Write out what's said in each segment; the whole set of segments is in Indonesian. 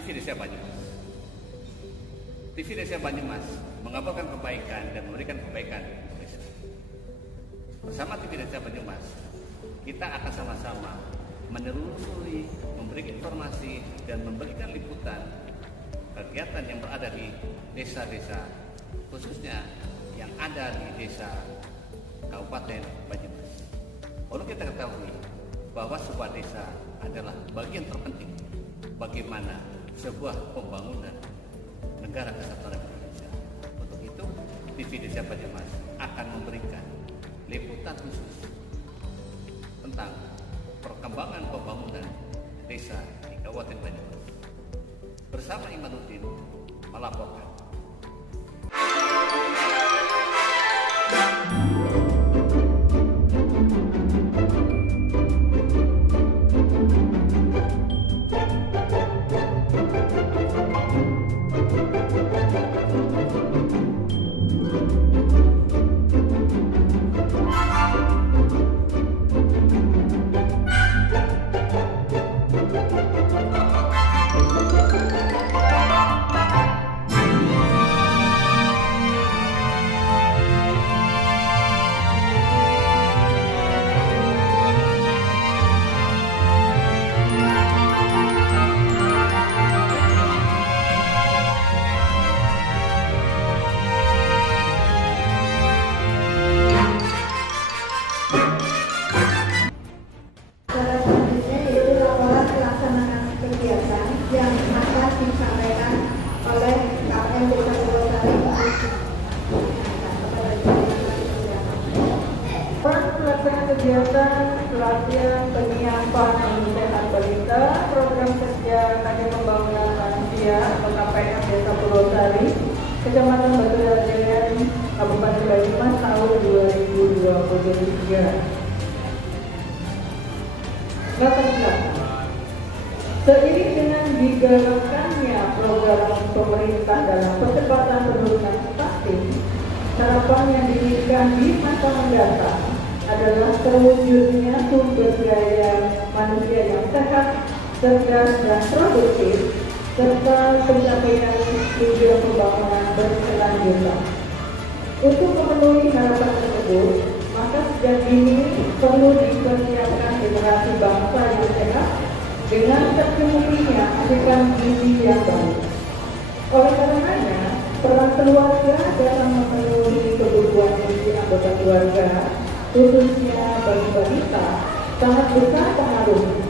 TV Desa Banyumas. TV Desa Banyumas mengabarkan kebaikan dan memberikan kebaikan di desa. Bersama TV Desa Banyumas, kita akan sama-sama menelusuri, memberi informasi dan memberikan liputan kegiatan yang berada di desa-desa, khususnya yang ada di desa Kabupaten Banyumas. Perlu kita ketahui bahwa sebuah desa adalah bagian terpenting bagaimana sebuah pembangunan negara kesatuan Republik Indonesia. Untuk itu, TV Desa Banyumas akan memberikan liputan khusus tentang perkembangan pembangunan desa di Kabupaten Banyumas. Bersama Imanuddin melaporkan. Kegiatan pelatihan penyiapan sehat balita, program kerja Kadin Pembangunan Manusia atau KPM Desa Purwosari, Kecamatan Batu Raden, Kabupaten Banyumas tahun 2023. Seiring dengan digalakkannya program pemerintah dalam percepatan penurunan stunting, harapan yang diinginkan di masa mendatang adalah terwujudnya sumber daya manusia yang sehat, cerdas, dan produktif, serta pencapaian tujuan pembangunan berkelanjutan. Untuk memenuhi harapan tersebut, maka sejak dini perlu dipersiapkan generasi bangsa yang sehat dengan terpenuhinya asupan gizi yang baik. Oleh karenanya, peran keluarga dalam memenuhi kebutuhan gizi anggota keluarga, khususnya bagi balita, sangat besar pengaruhnya.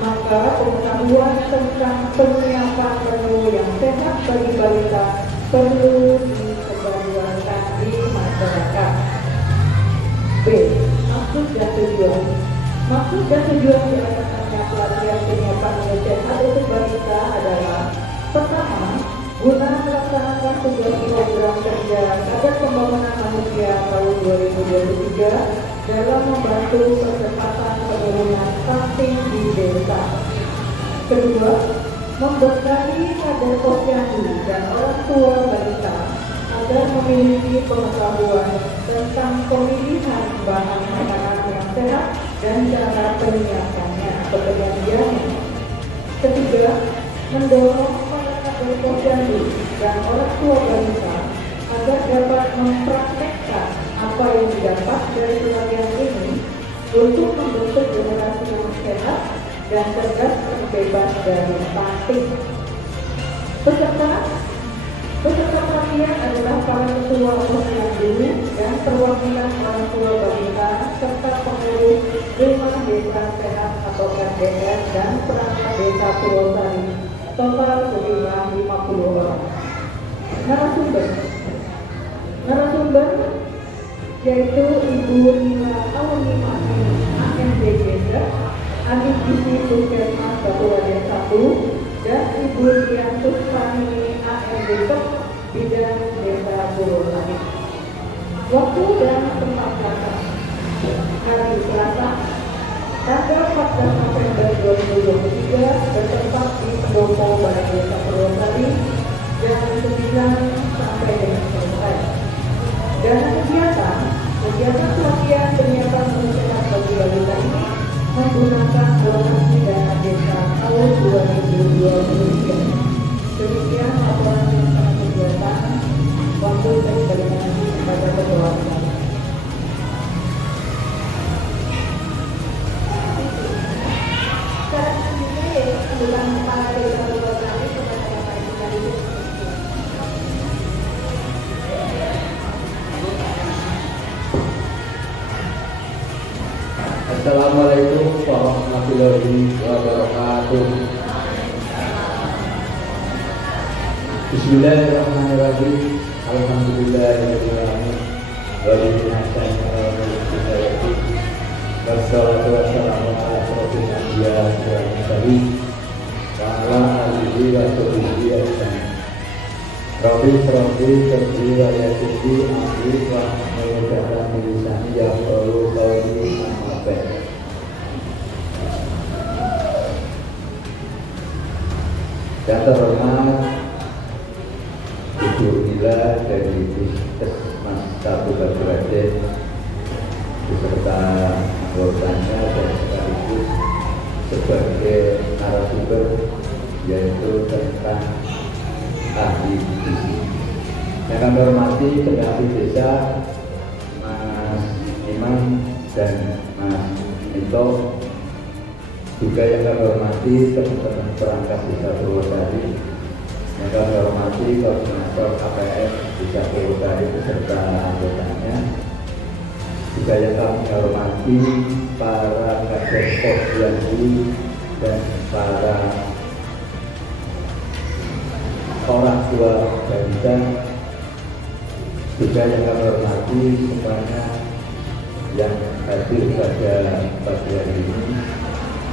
Maka pengetahuan tentang penyiapan menu yang sehat bagi balita perlu disebarluaskan di masyarakat. B. Maksud dan tujuan. Maksud dan tujuan diadakannya pelatihan penyiapan menu sehat untuk balita adalah: pertama, guna melaksanakan tugas program kerja Kadin Pembangunan Manusia tahun 2023 dalam membantu percepatan penurunan stunting di desa. Kedua, membekali kader posyandu dan orang tua balita agar memiliki pengetahuan tentang pemilihan bahan makanan yang sehat dan cara penyiapannya atau penyajiannya. Ketiga, mendorong kader posyandu dan orang tua balita agar dapat mempraktekkan apa yang didapat dari pelatihan ini untuk membentuk generasi yang sehat dan cerdas terbebas dari stunting. Peserta pelatihan adalah para ketua posyandu dan perwakilan orang tua balita serta pengurus rumah desa sehat atau RDS dan perangkat desa Purwosari, total sejumlah 50 orang. Narasumber yaitu Ibu Nina Aunimani AMDG, Adik Gizi Puskesmas Batu Raden 1, dan Ibu Dian Tuspani AMDG Bidang Desa Purwosari. Waktu dan tempat datang: hari Selasa, tanggal 14 November 2023, bertempat di Pendopo Balai Desa Purwosari, jam 9 sampai dengan selesai. Dana kegiatan pelatihan penyiapan menu sehat bagi balita ini menggunakan donasi dana desa tahun 2023. Bismillahirrahmanirrahim. Alhamdulillahirabbil alamin. Wa bihi nasta'in 'ala al-umuri. Wassalatu wassalamu ala asyrofil anbiya'i wal mursalin wa ala alihi wa sahbihi ajma'in. Rabbi shrahli sadri wa yassirli amri wa hlul 'uqdatam min lisani yafqahu qawli. Amma ba'd. Yang terhormat Ibu Nila dari Puskesmas 1 Kabupaten beserta anggotanya dan sekaligus sebagai narasumber yaitu tentang ahli gizi. Yang kami hormati Pendahari Desa Mas Iman dan Mas Nito, juga yang kami hormati teman-teman perangkat Desa Purwosari, yang kami hormati koordinator KPM Desa Purwosari beserta anggotanya, juga yang kami hormati para kader posyandu dan para orang tua balita, juga yang kami hormati semuanya yang hadir pada pagi hari ini.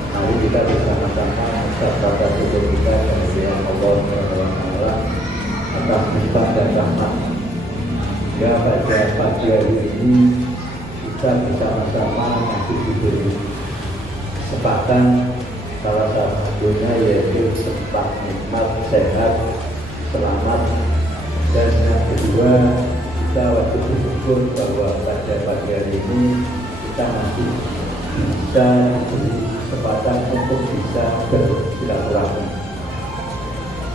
Mari kita bersama-sama mengucapkan syukur kita kepada Allah SWT atas nikmat dan rahmat. Ya, pada pagi hari ini kita bersama-sama masih diberi kesempatan, salah satunya yaitu sempat nikmat, sehat, selamat, dan yang kedua kita wajib bersyukur bahwa pada pagi hari ini kita masih bisa diberi kesempatan untuk bisa bersilaturahmi,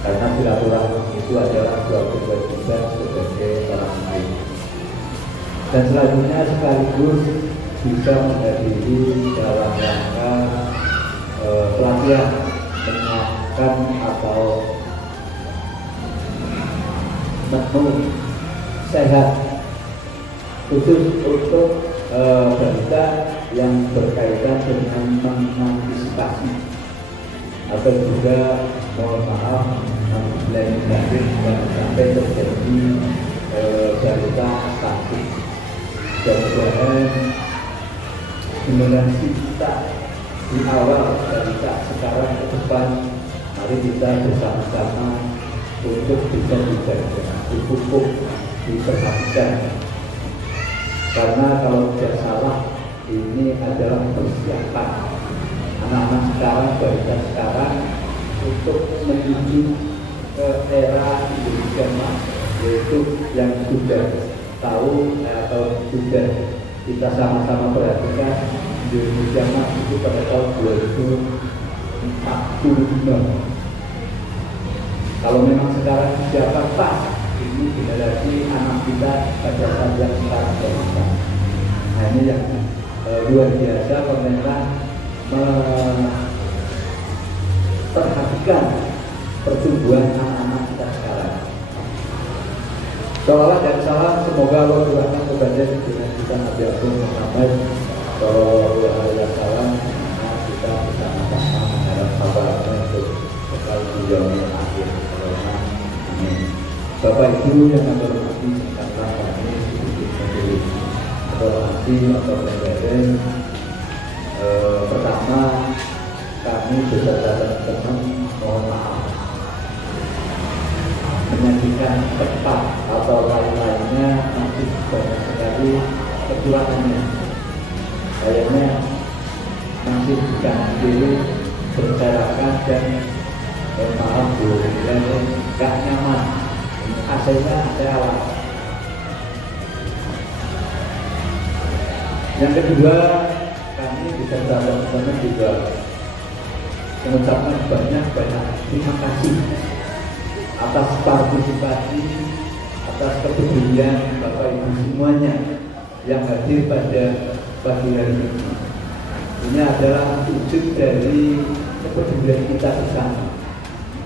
karena silaturahmi itu adalah suatu kewajiban sebagai orang lain. Dan selanjutnya sekaligus bisa menghadiri dalam rangka pelatihan menyiapkan atau menu sehat khusus untuk balita yang berkaitan dengan mengantisipasi atau juga mohon maaf menghindari sampai terjadi balita stunting. Mudah-mudahan generasi kita di awal balita sekarang ke depan, mari kita bersama-sama untuk bisa dijaga, dipupuk, diperhatikan. Karena kalau tidak salah, ini adalah persiapan anak-anak sekarang, balita sekarang untuk menuju ke era Indonesia Emas, yaitu yang sudah tahu atau sudah kita sama-sama perhatikan Indonesia Emas itu pada tahun 2045. Kalau memang sekarang siapa pas ini generasi anak kita pada saat yang sekarang berada. Nah, ini yang luar biasa pemerintah memperhatikan pertumbuhan anak-anak kita sekarang. Salawat dan salam semoga Allah curahkan kepada dengan kita Nabi Agung Muhammad Sallallahu Alaihi Wasallam. Kita bersama-sama mengharap kabarnya untuk sekali di yaumil akhir. Amin. Bapak Ibu yang kami hormati, singkatlah kami sedikit memberi informasi atau pemberian. Pertama, kami beserta teman-teman mohon maaf menyajikan tepat atau lain-lainnya masih banyak sekali kekurangannya. Kayaknya masih bukan diri berserakan dan maaf Bu, dan gak nyaman. AC-nya ada alat. Yang kedua, kami beserta teman-teman juga mengucapkan banyak terima kasih atas partisipasi, atas kepedulian Bapak Ibu semuanya yang hadir pada pagi hari ini. Ini adalah wujud dari kepedulian kita bersama,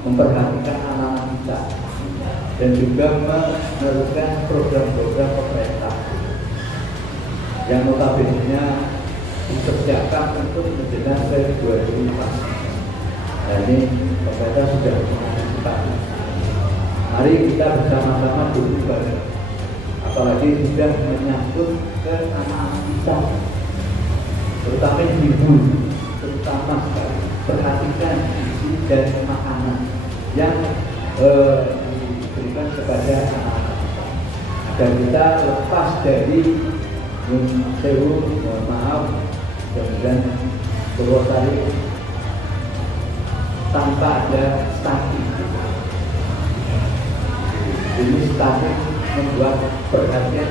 memperhatikan anak-anak kita, dan juga meneruskan program-program pemerintah yang notabene dipersiapkan untuk menjelang 2005. Nah, ini pemerintah sudah mengantisipasi. Mari kita bersama-sama duduk bareng. Apalagi sudah menyangkut ke anak-anak kita, terutama ibu, terutama sekali perhatikan isi dan makanan yang diberikan kepada anak-anak kita, agar kita lepas dari sewu, mohon maaf, dan Purwosari tanpa ada stunting. Ini stunting membuat perhatian,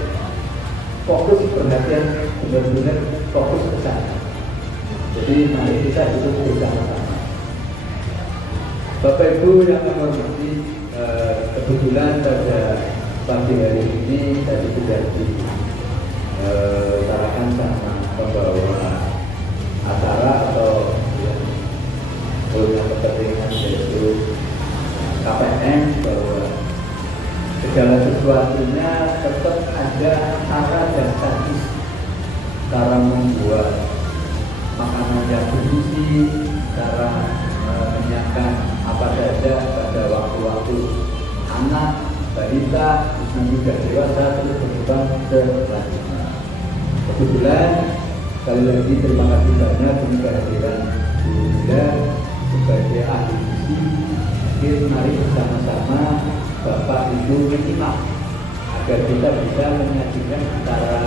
fokus perhatian benar-benar fokus ke sana. Jadi mari kita duduk bersama-sama. Bapak Ibu yang kami hormati, kebetulan pada pagi hari ini tadi sudah dibicarakan sama pembawa acara atau punya kepentingan, yaitu KPM, bahwa segala sesuatunya tetap ada cara dan teknis, cara membuat makanan yang bergizi, cara menyiapkan apa saja pada waktu-waktu anak, balita, dan juga dewasa terus berkembang selanjutnya. Kebetulan sekali lagi terima kasih banyak untuk kehadiran Bu Linda sebagai ahli gizi. Mungkin mari bersama-sama Bapak Ibu menyimak agar kita bisa menyajikan secara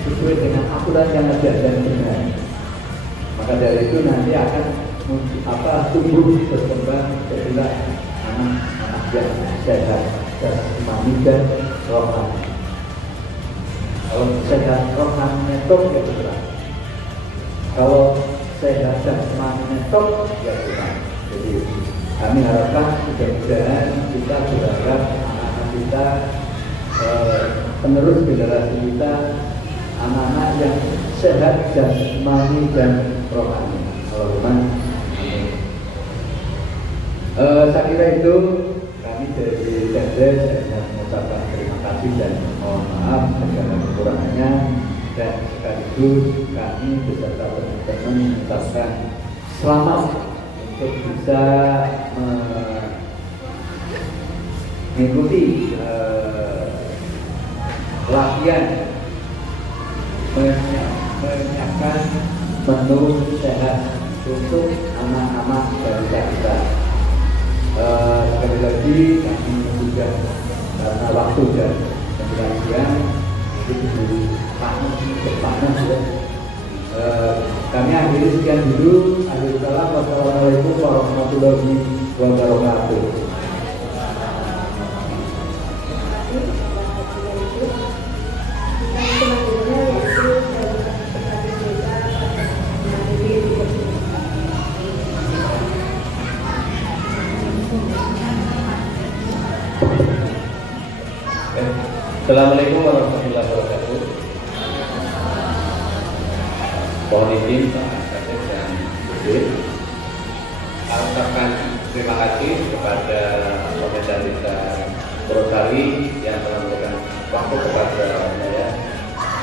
sesuai dengan aturan yang ada dan benar. Maka dari itu nanti akan tumbuh berkembang jadilah anak-anak yang sehat, jasmani dan rohani. Kalau sehat rohaninya top ya betul. Kalau sehat jasmaninya top ya betul. Jadi kami harapkan mudah-mudahan kita berharap anak-anak kita, penerus generasi kita, anak-anak yang sehat jasmani dan rohani. Allahumma amin. Saya kira itu kami dari Dendes saya mengucapkan terima kasih dan mohon maaf segala kekurangannya, dan sekaligus kami beserta teman-teman mengucapkan selamat untuk bisa mengikuti latihan menyiapkan menu sehat untuk anak-anak balita kita. Sekali lagi kami juga karena waktu dan siang itu panas ya. Kami akhiri sekian dulu. Wassalamualaikum warahmatullahi wabarakatuh. Assalamualaikum warahmatullahi wabarakatuh. Mohon izin Pak Kadep dan Dirjen, ucapkan terima kasih kepada Pemerintah Desa Purwosari yang telah memberikan waktu kepada saya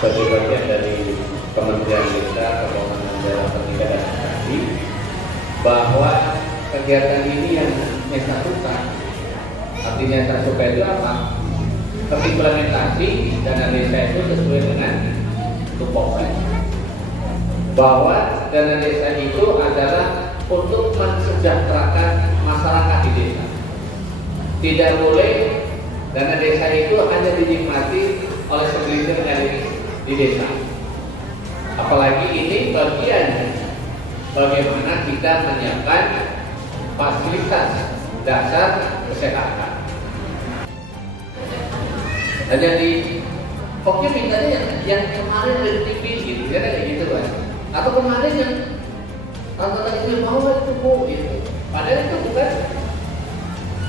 sebagai bagian dari Kementerian Desa, Pembangunan Daerah Tertinggal dan Edukasi, bahwa kegiatan ini yang saya suka. Artinya saya suka itu apa? Implementasi dana desa itu sesuai dengan tupoksi, bahwa dana desa itu adalah untuk mensejahterakan masyarakat di desa. Tidak boleh dana desa itu hanya dinikmati oleh segelintir elit di desa. Apalagi ini bagian bagaimana kita menyiapkan fasilitas dasar kesehatan. Dan jadi pokoknya mintanya yang kemarin dari TV gitu, ya kayak gitu kan. Atau kemarin yang tontonan itu mau itu bu gitu. Padahal itu bukan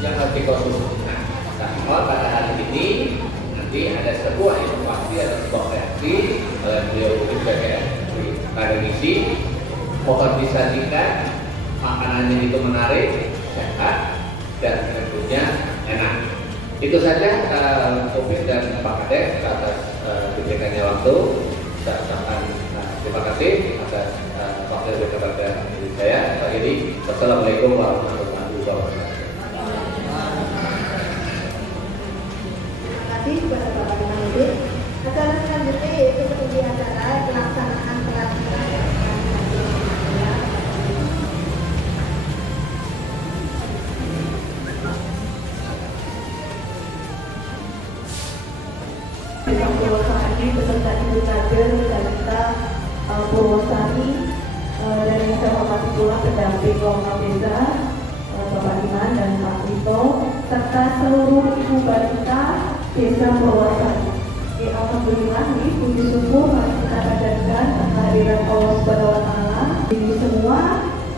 yang harus dikonsumsi. Nah, pada hari ini nanti ada sebuah inovasi, ada sebuah kreasi oleh beliau sebagai akademisi, mohon disajikan makanannya itu menarik, sehat, dan tentunya enak. Itu saja Taufik dan Pak Kadep atas diberikannya waktu. Saya ucapkan terima kasih atas waktu kepada saya. Wassalamualaikum warahmatullahi wabarakatuh. Ibu Kader Balita Purwosari, dan yang saya hormati pula pendamping Lomba Beza, Bapak Iman dan Pak Tito, serta seluruh ibu balita Desa Purwosari. Alhamdulillah, puji syukur mari kita panjatkan kehadiran Allah Subhanahu wa Ta'ala ini semua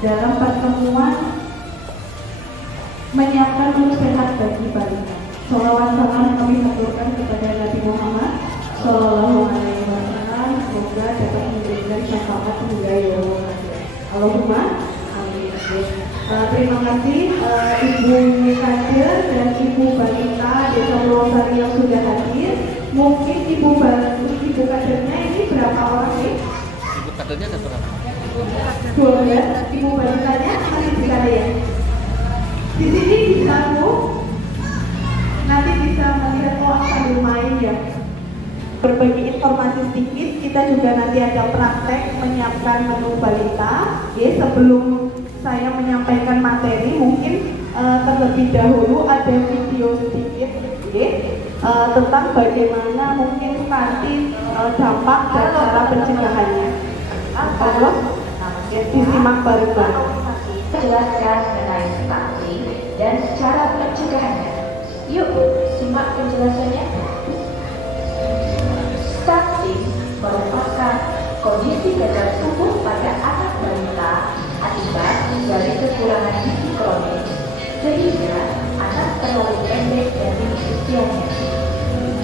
dalam pertemuan menyiapkan menu sehat bagi balita. Sholawat salam kami haturkan kepada Nabi Muhammad Sallallahu Alaihi Wasallam, semoga dapat memberikan syafaat hingga yaumul akhir. Allahumma amin. Terima kasih Ibu Kader dan Ibu Balita Desa Purwosari yang sudah hadir. Mungkin Ibu Kadernya ini berapa orang sih? Ibu kadernya ada berapa? 12. Ibu Balitanya masih bisa ya? Di sini bisa Bu, nanti bisa melihat sambil main ya. Berbagi informasi sedikit, kita juga nanti ada praktek menyiapkan menu balita. Sebelum saya menyampaikan materi, mungkin terlebih dahulu ada video sedikit tentang bagaimana mungkin nanti dampak dan cara pencegahannya. Terus disimak bareng-bareng. Jelaskan mengenai stunting dan cara pencegahannya. Yuk, simak penjelasannya. Stunting merupakan kondisi gagal tubuh pada anak balita akibat dari kekurangan gizi kronis, sehingga anak terlalu pendek dari usianya.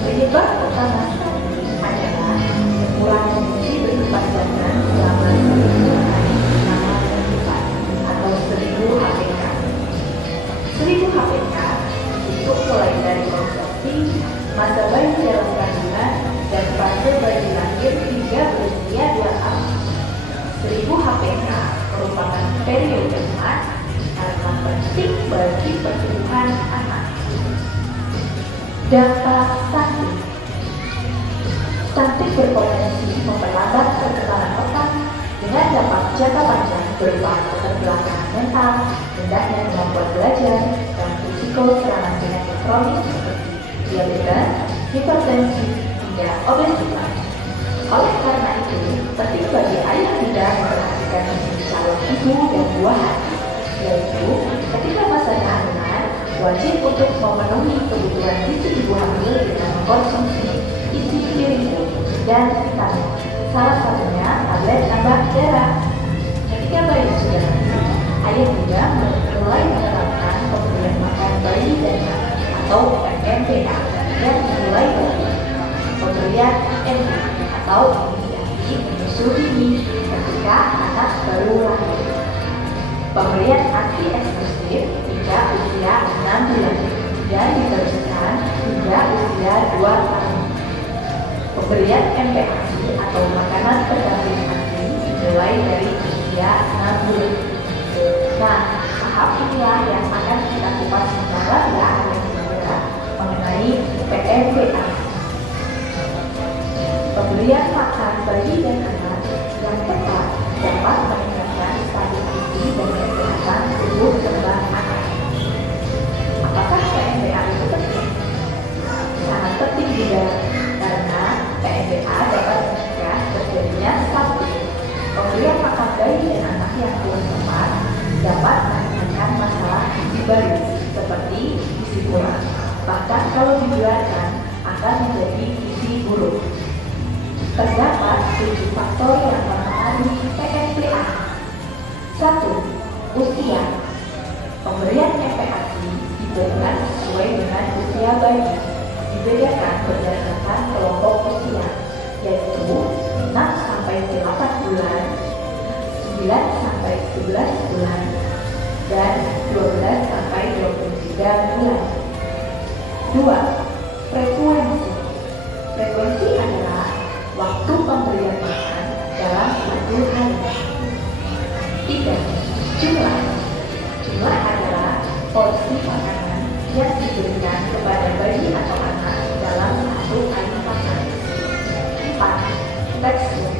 Penyebab utama stunting adalah kekurangan gizi berupa zat selama 1000 hari selama kehidupan atau 1000 HPK. 1000 HPK itu mulai dari konsepsi, masa bayi dalam kandungan, dan fase bayi lahir hingga berusia 2 tahun. 1000 HPK merupakan periode emas karena penting bagi pertumbuhan anak. Dampak stunting. Stunting berpotensi memperlambat perkembangan otak dengan dampak jangka panjang berupa keterbelakangan mental, rendahnya kemampuan belajar, dan risiko serangan penyakit kronis seperti diabetes, hipertensi, hingga obesitas. Oleh karena itu, penting bagi ayah muda memperhatikan menjadi calon ibu dan buah hati, yaitu ketika masa kehamilan wajib untuk memenuhi kebutuhan gizi ibu hamil dengan mengkonsumsi isi piring dan vitamin, salah satunya tablet tambah darah. Ketika bayi sudah lahir, ayah muda mulai menerapkan pemberian makan bayi dan anak atau MPA yang mulai dari pemberian MPA atau inisiasi menyusui dini ketika anak baru lahir. Pemberian anti eksklusif hingga usia 6 bulan dan diteruskan hingga usia 2 tahun. Pemberian MPASI atau makanan pendamping ASI dimulai dari usia 6 bulan. Nah, tahap inilah yang akan kita kupas secara mengenai PMPA. Pemberian makan bayi dan anak yang tepat dapat meningkatkan status gizi dan kesehatan tubuh kembang anak. Apakah PMPA itu penting? Sangat penting juga, karena PMPA dapat mencegah terjadinya stunting. Pemberian makan bayi dan anak yang kurang tepat dapat meningkatkan masalah gizi bayi seperti gizi kurang. Bahkan kalau dibiarkan akan menjadi gizi buruk. Terdapat 7 faktor yang mempengaruhi PMPA. 1. Usia. Pemberian MPASI diberikan sesuai dengan usia bayi. Dibedakan berdasarkan kelompok usia, yaitu 6 sampai 8 bulan, 9 sampai 11 bulan, dan 12 sampai 23 bulan. 2. Frekuensi. Frekuensi adalah waktu pemberian makan dalam 1 hari. 3. Jumlah. Jumlah adalah porsi makanan yang diberikan kepada bayi atau anak dalam 1 kali makan. 4. Tekstur.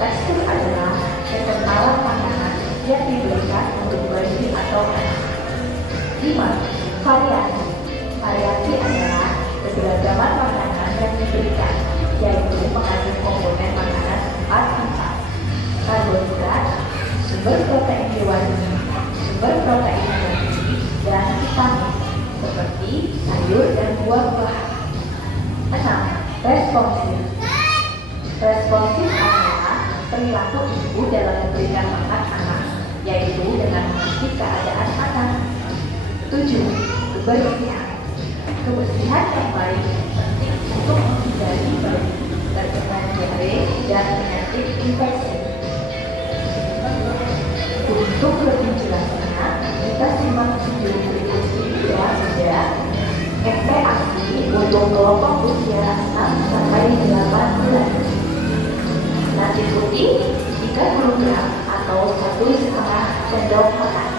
Tekstur adalah kekentalan makanan yang diberikan untuk bayi atau anak. 5. Variasi. Variasi adalah keberagaman makanan yang diberikan, yaitu mengandung mengandung komponen makanan 4 karbohidrat, sumber protein hewani, sumber protein nabati, dan vitamin seperti sayur dan buah-buahan. 6. Responsif. Responsif adalah perilaku ibu dalam memberikan makan anak, yaitu dengan mengecek keadaan anak. 7. Kebersihan. Kebersihan yang baik penting untuk menghindari bayi terkena diare dan penyakit infeksi. Untuk lebih jelasnya, kita simak video berikut ini ya. MPASI untuk kelompok usia 6 sampai 8 bulan. Nasi putih 30 gram atau 1,5 sendok makan.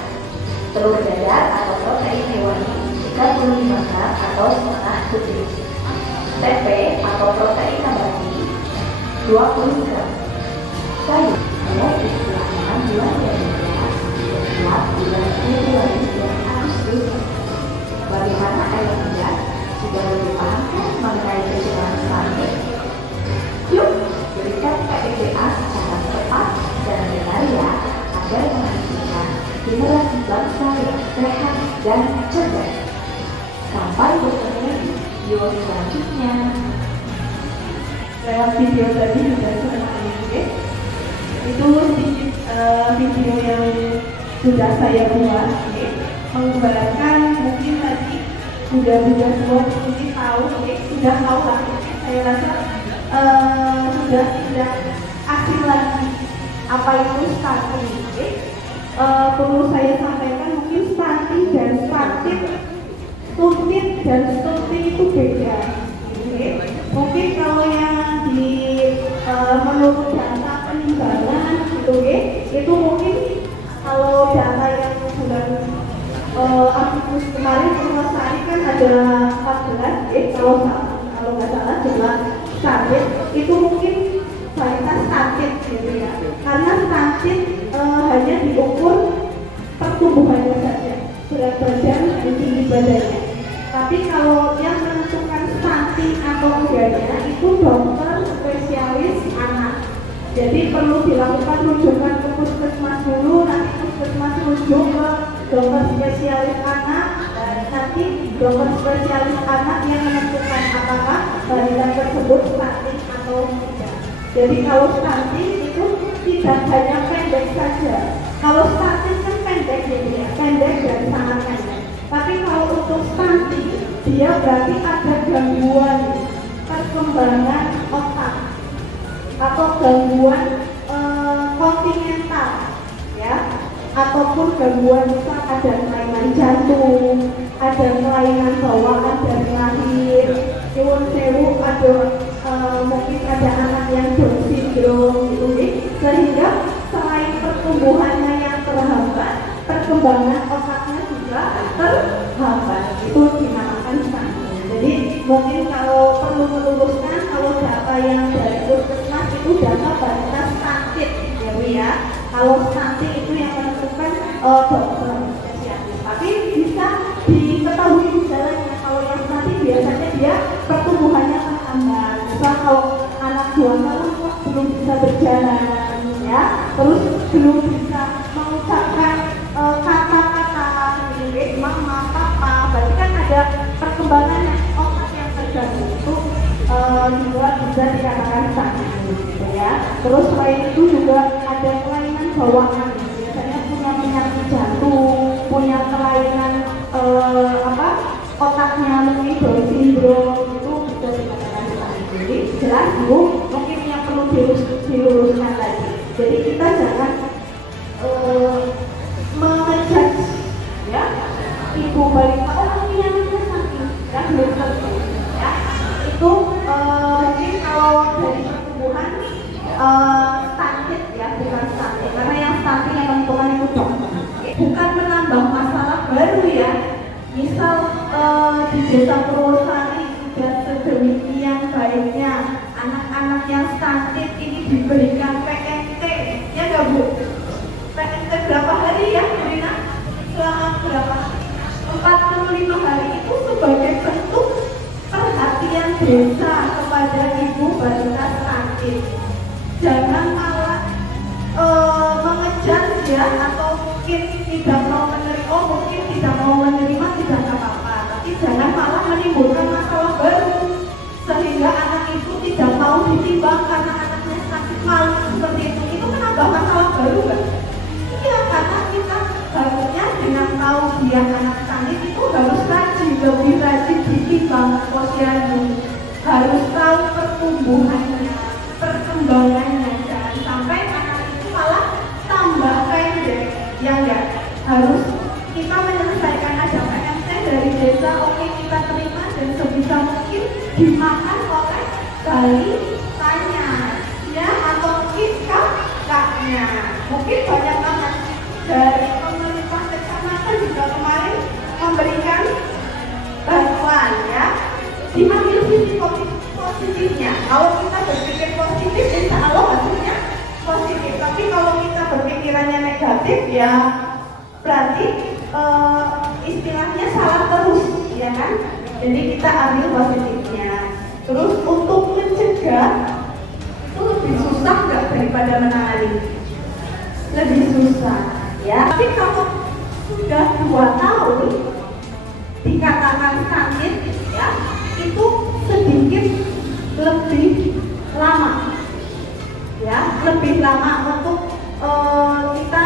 Telur dadar atau protein hewani 35 gram atau setengah butir. Tempe atau protein nabati 20 gram. Sayur mulai usia 6 bulan dan setiap bulan Februari dan Agustus. Bagaimana ayah bunda sudah lebih paham kan mengenai pencegahan stunting? Yuk berikan PPDA secara tepat dan benar ya, agar menghasilkan generasi bangsa yang sehat dan cerdas. Sampai bertemu di video selanjutnya. Lewat video tadi sudah selesai, itu video yang sudah saya buat, menggambarkan mungkin tadi bunda-bunda semua mungkin tahu, sudah tahu lah. Saya rasa sudah tidak asing lagi apa itu stunting. Perlu saya sampaikan mungkin stunting dan stunting, stunting dan stunting itu beda. Mungkin kalau yang di menurut data penimbangan itu mungkin kalau data yang bulan Agustus kemarin Purwasari kan ada 14, kalau nggak salah jumlah stunting itu mungkin kualitas stunting gitu ya, karena stunting hanya diukur pertumbuhannya saja, berat badan dan tinggi badannya. Tapi kalau yang menentukan stunting atau enggaknya itu dokter spesialis anak. Jadi perlu dilakukan rujukan ke puskesmas dulu, nanti puskesmas rujuk ke dokter spesialis anak, dan nanti dokter spesialis anak yang menentukan apakah balita tersebut stunting atau tidak. Jadi kalau stunting itu tidak hanya pendek saja. Kalau stunting kan pendek gitu ya, pendek dan sangat pendek. Tapi kalau untuk stunting dia berarti ada gangguan perkembangan otak atau gangguan kontinental ya, ataupun gangguan misal ada kelainan jantung, ada kelainan bawaan dari lahir, nyuwun sewu, ada mungkin ada anak yang Down syndrome gitu, sehingga selain pertumbuhannya yang terhambat, perkembangan otaknya juga terhambat. Itu dinamakan stunting. Jadi mungkin kalau perlu meluruskan, kalau data yang dari puskesmas itu data balita stunting ya. Kalau stunting itu yang menentukan dokter spesialis. Tapi bisa diketahui gejalanya. Kalau yang stunting biasanya dia pertumbuhannya terhambat. Misal kalau anak 2 tahun kok belum bisa berjalan ya, terus belum bisa mengucapkan kata-kata seperti mama, papa, berarti kan ada perkembangan otak yang terganggu, itu juga bisa dikatakan stunting gitu ya. Terus selain itu juga ada kelainan bawaan, biasanya punya penyakit jantung, punya kelainan otaknya mungkin Down syndrome, itu bisa dikatakan stunting. Jadi jelas Bu, mungkin yang perlu diluruskan lagi. Jadi kita jangan mengejudge ya ibu balita ini yang stunting ya, belum tentu ya. Itu mungkin kalau dari pertumbuhan stunting ya, bukan stunting, karena yang stunting yang menentukan itu dokter, bukan menambah masalah baru ya. Misal di desa Purwosari sudah sedemikian baiknya anak-anak yang stunting ini diberikan PNT ya nggak Bu? PNT berapa hari ya Bu Rina? Selama berapa? 45 hari itu sebagai bentuk perhatian desa kepada ibu balita stunting. sakit. Jangan malah mengejar dia atau mungkin tidak mau menerima, mungkin tidak mau menerima tidak apa-apa, tapi jangan malah menimbulkan masalah baru sehingga anak itu tidak mau ditimbang karena anaknya sakit malu seperti itu menambah masalah baru kan? Iya, karena kita harusnya dengan tahu dia anak sakit itu harus rajin, lebih rajin ditimbang posyandu, harus tahu pertumbuhannya, perkembangannya, jangan sampai anak itu malah tambah pendek. Ya enggak, harus kita menyelesaikan ada PMT dari desa, oke kita terima dan sebisa mungkin dimakan oleh balitanya ya, atau mungkin kakaknya. Mungkin banyak banget dari pemerintah kecamatan juga kemarin memberikan bantuan ya. Diambil sisi positifnya. Kalau kita berpikir positif, insya Allah hasilnya positif. Tapi kalau kita berpikirannya negatif, ya berarti istilahnya salah terus, ya kan? Jadi kita ambil positifnya. Terus untuk mencegah itu lebih susah nggak daripada menangani? Lebih susah, ya. Tapi kalau sudah 2 tahun dikatakan sakit, ya, itu sedikit lebih lama, ya, lebih lama untuk kita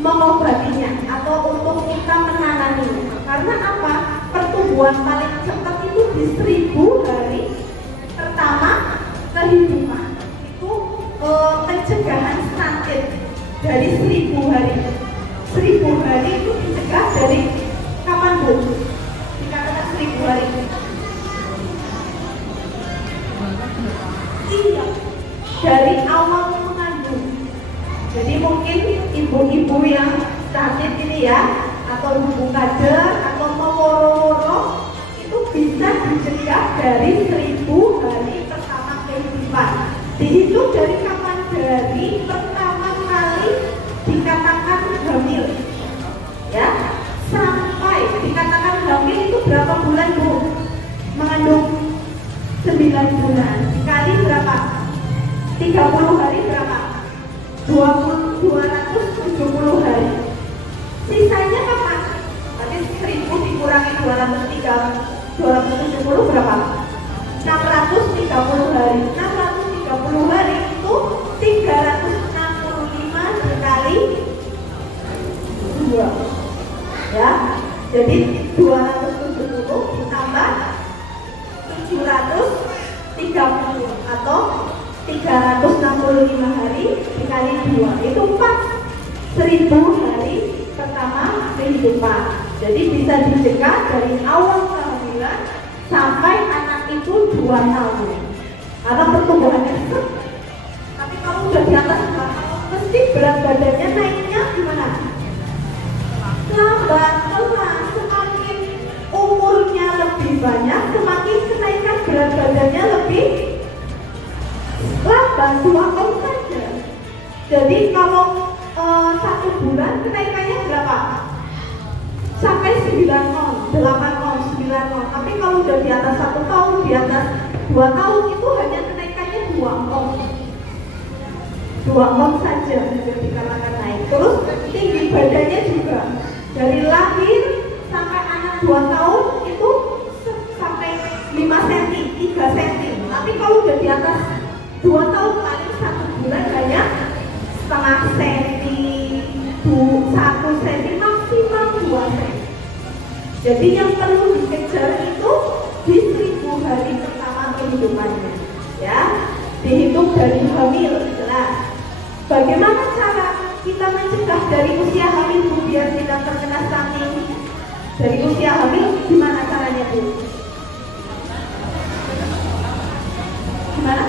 mengobatinya atau untuk kita menanganinya. Karena apa? Pertumbuhan paling cepat itu di 1000 hari pertama kehidupan. Itu pencegahan stunting dari 1000 hari. 1000 hari itu dicegah dari kapan, Bu? Dikatakan 1000 hari. Iya, dari awal mengandung. Jadi mungkin ibu-ibu yang sakit ini ya, atau ibu kader atau meworo-woro itu bisa dicegah dari 1000 hari pertama kehidupan. Dihitung dari kapan? Dari pertama kali dikatakan hamil, ya, sampai dikatakan hamil itu berapa bulan, Bu? Mengandung 9 bulan. Kali berapa? 30 hari berapa? 270 hari. Sisanya kapan? Berarti 1000 dikurangi 270 berapa? 630 hari. 630 hari itu 365 dikali 2. Ya. Jadi 270 ditambah 730 atau 365 hari dikali 2 itu 1000 hari pertama kehidupan. Jadi bisa dicegah dari awal kehamilan sampai anak itu 2 tahun. Karena pertumbuhannya cepat. Tapi kalau udah di atas 2 tahun, mesti berat badannya naiknya gimana? Lambat, pelan. Semakin umurnya lebih banyak, semakin kenaikan berat badannya lebih lambat, 2 tahun saja. Jadi kalau 1 bulan kenaikannya berapa? Sampai 9 on, 8 on, 9 on. Tapi kalau udah di atas 1 tahun, di atas 2 tahun itu hanya kenaikannya 2 on. 2 on saja sudah dikatakan naik. Terus tinggi badannya juga dari lahir sampai anak 2 tahun itu sampai 5 cm, 3 cm. Tapi kalau udah di atas 2 tahun paling 1 bulan hanya setengah senti, 1 senti, maksimal 2 senti. Jadi yang perlu dikejar itu di 1000 hari pertama kehidupannya, ya, dihitung dari hamil, jelas. Bagaimana cara kita mencegah dari usia hamil, Bu, biar tidak terkena stunting? Dari usia hamil gimana caranya, Bu? Gimana?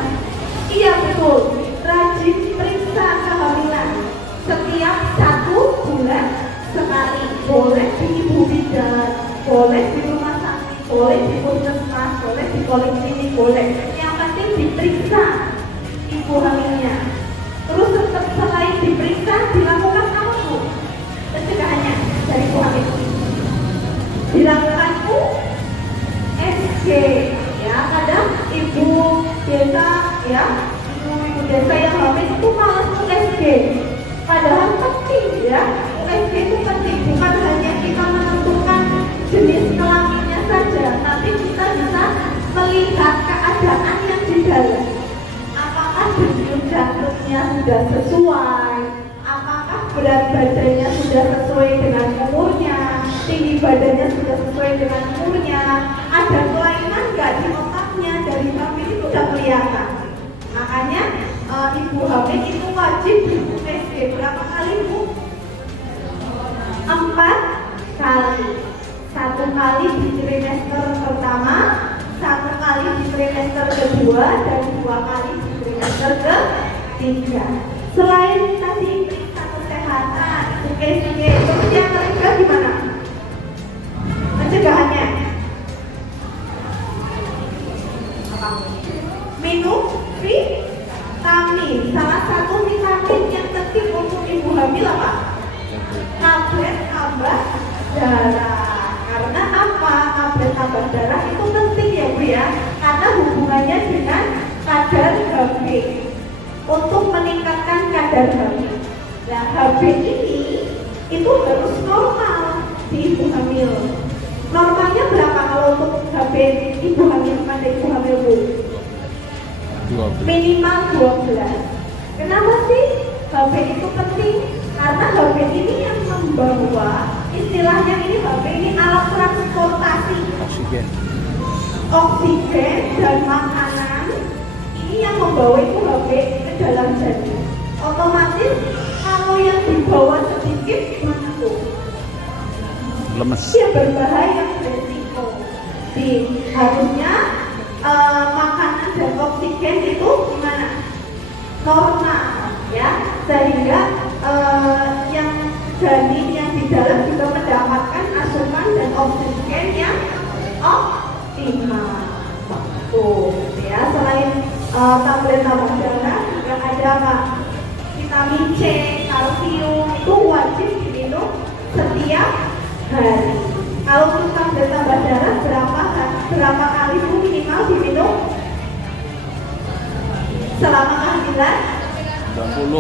Iya, betul. Rajin periksa kehamilan setiap 1 bulan sekali. Boleh di ibu bidan, boleh di rumah sakit, boleh di puskesmas, boleh di poliklinik, boleh. Yang penting diperiksa ibu hamilnya. Terus selain diperiksa, dilakukan apa, Bu? Pencegahannya dari ibu hamil. Dilakukan USG, ya, kadang ibu biasa ya desa yang hamil itu malas USG. Padahal penting ya, USG itu penting, bukan hanya kita menentukan jenis kelaminnya saja, tapi kita bisa melihat keadaan yang di dalam. Apakah denyut jantungnya sudah sesuai, apakah berat badannya sudah sesuai dengan umurnya, tinggi badannya sudah sesuai dengan umurnya, ada kelainan nggak di otaknya, dari hamil itu sudah kelihatan. Makanya ibu hamil itu wajib di USG berapa kali Bu? 4 kali. 1 kali di trimester pertama, 1 kali di trimester kedua, dan 2 kali di trimester ketiga. Selain tadi periksa kesehatan, USG, terus yang ketiga gimana? Pencegahannya? Minum vitamin. Salah satu vitamin yang penting untuk ibu hamil apa? Tablet tambah darah. Karena apa? Tablet tambah darah itu penting ya Bu ya, karena hubungannya dengan kadar HB untuk meningkatkan kadar HB. Nah, HB ini itu harus normal di ibu hamil. Normalnya berapa kalau untuk HB ibu hamil pada ibu hamil Bu? 12. Minimal 12. Kenapa sih HB itu penting? Karena HB ini yang membawa, istilahnya ini HB ini alat transportasi oksigen dan makanan. Ini yang membawa itu HB ke dalam janin. Otomatis kalau yang dibawa sedikit masuk, Lemes. dia berbahaya, beresiko. Harusnya makanan dan oksigen itu gimana? Normal ya, sehingga yang janin yang di dalam juga mendapatkan asupan dan oksigen yang optimal. Tuh ya, selain tablet tambah darah juga ada apa? Vitamin C, kalsium, itu wajib diminum setiap hari. Kalau untuk tablet tambah darah berapa kali Bu minimal diminum selama kehamilan? 90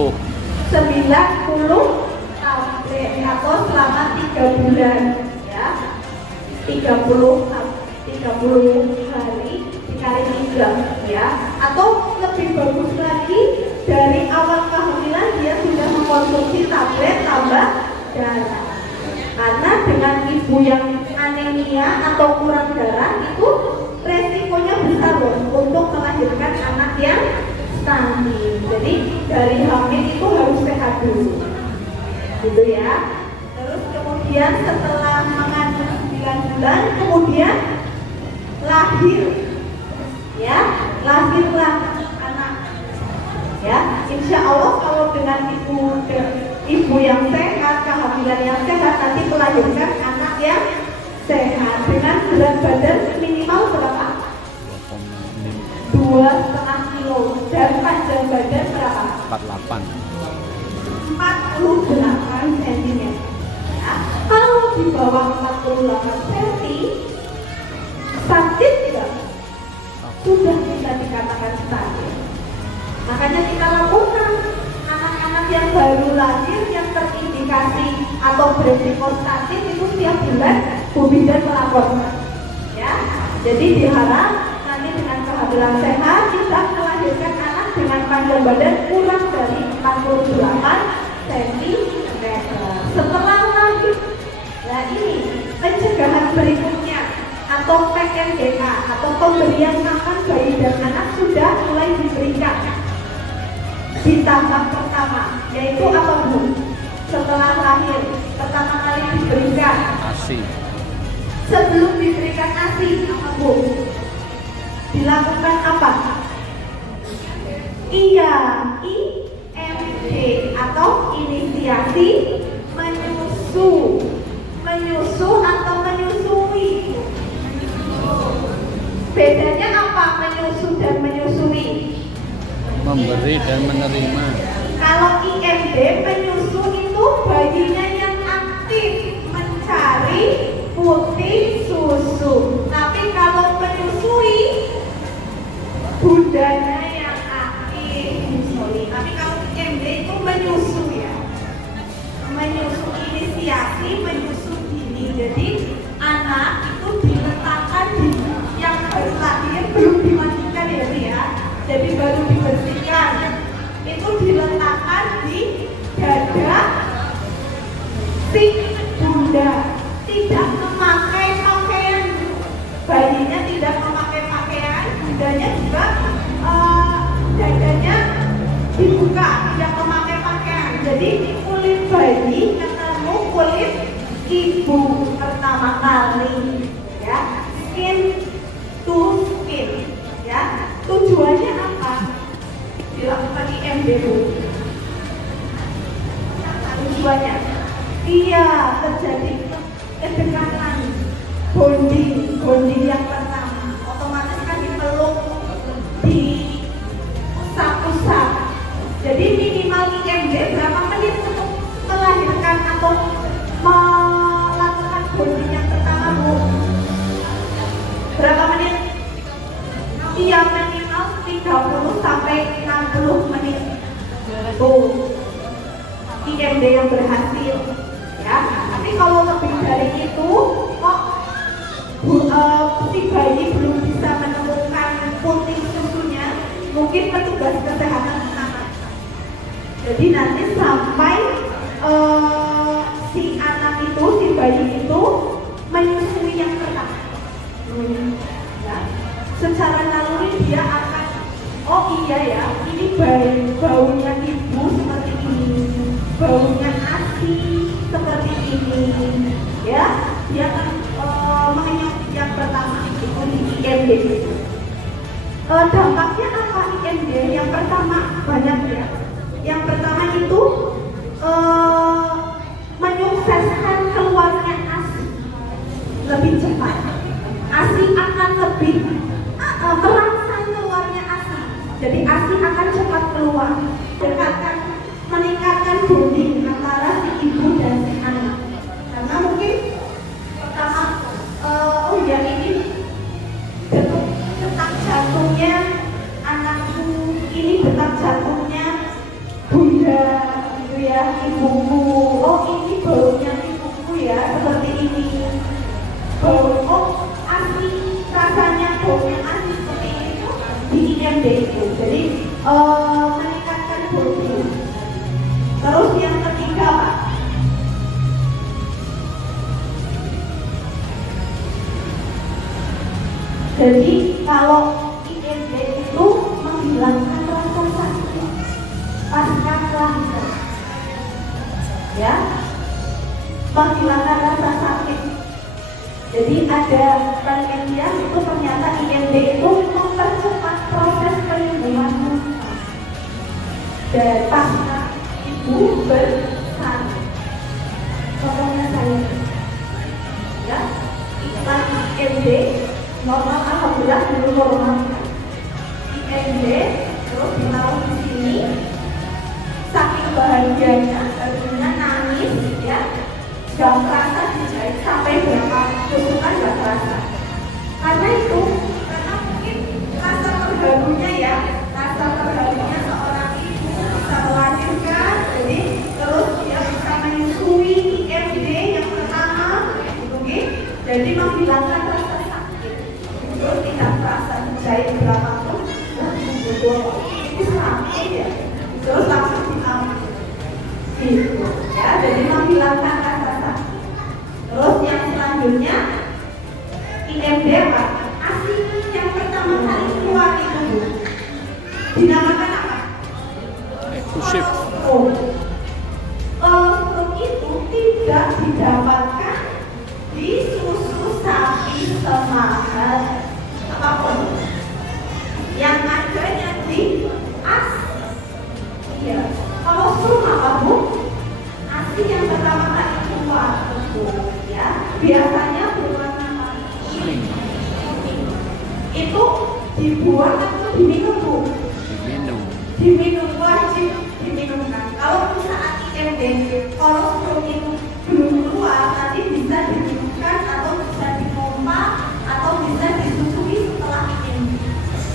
tablet atau selama 3 bulan ya, 30 hari dikali 3 ya, atau lebih bagus lagi dari awal kehamilan dia sudah mengkonsumsi tablet tambah darah. Karena dengan ibu yang anemia atau kurang darah itu resikonya besar loh untuk melahirkan anak yang stunting. Jadi dari hamil itu harus sehat dulu, gitu ya. Terus kemudian setelah mengandung 9 bulan kemudian lahir, ya, lahirlah anak. Ya, insya Allah kalau dengan ibu yang sehat, kehamilan yang sehat, nanti melahirkan anak yang sehat dengan berat badan minimal berapa? 2,5 kilo dan panjang badan berapa? 48 cm. Ya, kalau di bawah 48 cm sakit tidak? Sudah bisa dikatakan sakit. Makanya kita lakukan anak-anak yang baru lahir yang terindikasi atau beresiko sakit itu setiap bulan Bu Bidan melaporkan. Ya, jadi diharap nanti dengan kehamilan sehat kita melahirkan anak dengan panjang badan kurang dari 48 cm. Setelah lahir, nah ini pencegahan berikutnya atau PMDK atau pemberian makan bayi dan anak sudah mulai diberikan di tahap pertama, yaitu apa Bu? Setelah lahir pertama kali diberikan ASI. Sebelum diberikan ASI apa Bu? Dilakukan apa? Iya, IMD atau inisiasi menyusu atau menyusui. Bedanya apa menyusu dan menyusui? Memberi dan menerima. Kalau IMD menyusu itu bayinya yang aktif mencari putih susu. Tapi kalau menyusui bundanya yang aktif. Jadi anak itu diletakkan di yang baru lahir, belum dimandikan ya Bu ya. Jadi baru dibersihkan. Itu diletakkan di dada si bunda, tidak memakai pakaian. Bayinya tidak memakai pakaian, bundanya juga dadanya dibuka, tidak memakai pakaian. Jadi kulit bayi ketemu kulit ibu pertama kali, ya, skin to skin, ya. Tujuannya apa? Dilakukan IMD Bu. Tujuannya, iya, terjadi kedekatan, bonding yang pertama. Otomatis kan dipeluk, diusap-usap. Jadi minimal IMD berapa menit untuk melahirkan atau melakukan bonding yang pertama Bu? Berapa menit? Iya, minimal 30 sampai 60 menit. Tuh, IMD yang berhasil, ya. Tapi kalau lebih dari itu, kok si bayi belum bisa menemukan puting susunya, mungkin petugas kesehatan sama. Jadi nanti sampai si anak itu, si bayi itu menyusui yang pertama, ya. Secara naluri dia akan, oh iya ya, ini baunya ibu seperti ini, baunya ASI seperti ini, ya. Dia akan mengenyam yang pertama itu di IMD. Dampaknya apa IMD? Yang pertama banyak ya. Yang pertama itu menyukseskan keluarnya ASI lebih cepat. ASI akan lebih merangsang keluarnya ASI. Jadi ASI akan cepat keluar. Meningkatkan bonding antara si ibu dan si anak. Karena mungkin pertama, oh ya ini detak jantungnya anakku, ini detak jantungnya bunda, gitu ya, ibuku. Oh ini baunya ibuku ya, seperti ini. Bau, oh ASI, rasanya baunya ASI seperti itu di IMD itu. Jadi meningkatkan bonding. Terus yang ketiga Pak, jadi kalau IMD itu menghilangkan rasa sakit pasca kelahiran, ya, menghilangkan rasa sakit. Jadi ada penelitian itu ternyata IMD itu mempercepat proses penyembuhan dan pasca ibu bersalin. Contohnya saya, ya, iklan IMD normal, alhamdulillah belum normal. IMD terus ditaruh di sini, saking bahagianya, barunya nangis, ya, gak merasa dijahit sampai berapa tusukan gak terasa. Karena itu, karena mungkin rasa terharunya ya, rasa terharunya seorang ibu bisa melahirkan, jadi terus dia bisa menyusui IMD yang pertama, gitu, jadi menghilangkan rasa sakit. Terus tidak merasa dijahit berapapun, ini sakit ya, terus langsung diambil, gitu ya. Jadi menghilangkan rasa sakit. Terus yang selanjutnya IMD apa? ASI yang pertama kali keluar itu dinamakan apa? Eksklusif. Kolostrum itu tidak didapatkan di susu sapi semahal apapun, yang adanya di ASI. Iya, kolostrum apa Bu? ASI yang pertama kali keluar, ya, biasanya berwarna kuning. Itu dibuat atau diminum Bu? Diminum, wajib diminumkan. Kalau saat IMD kolostrum itu belum keluar, nanti bisa diminumkan atau bisa dipompa atau bisa disusui setelah IMD.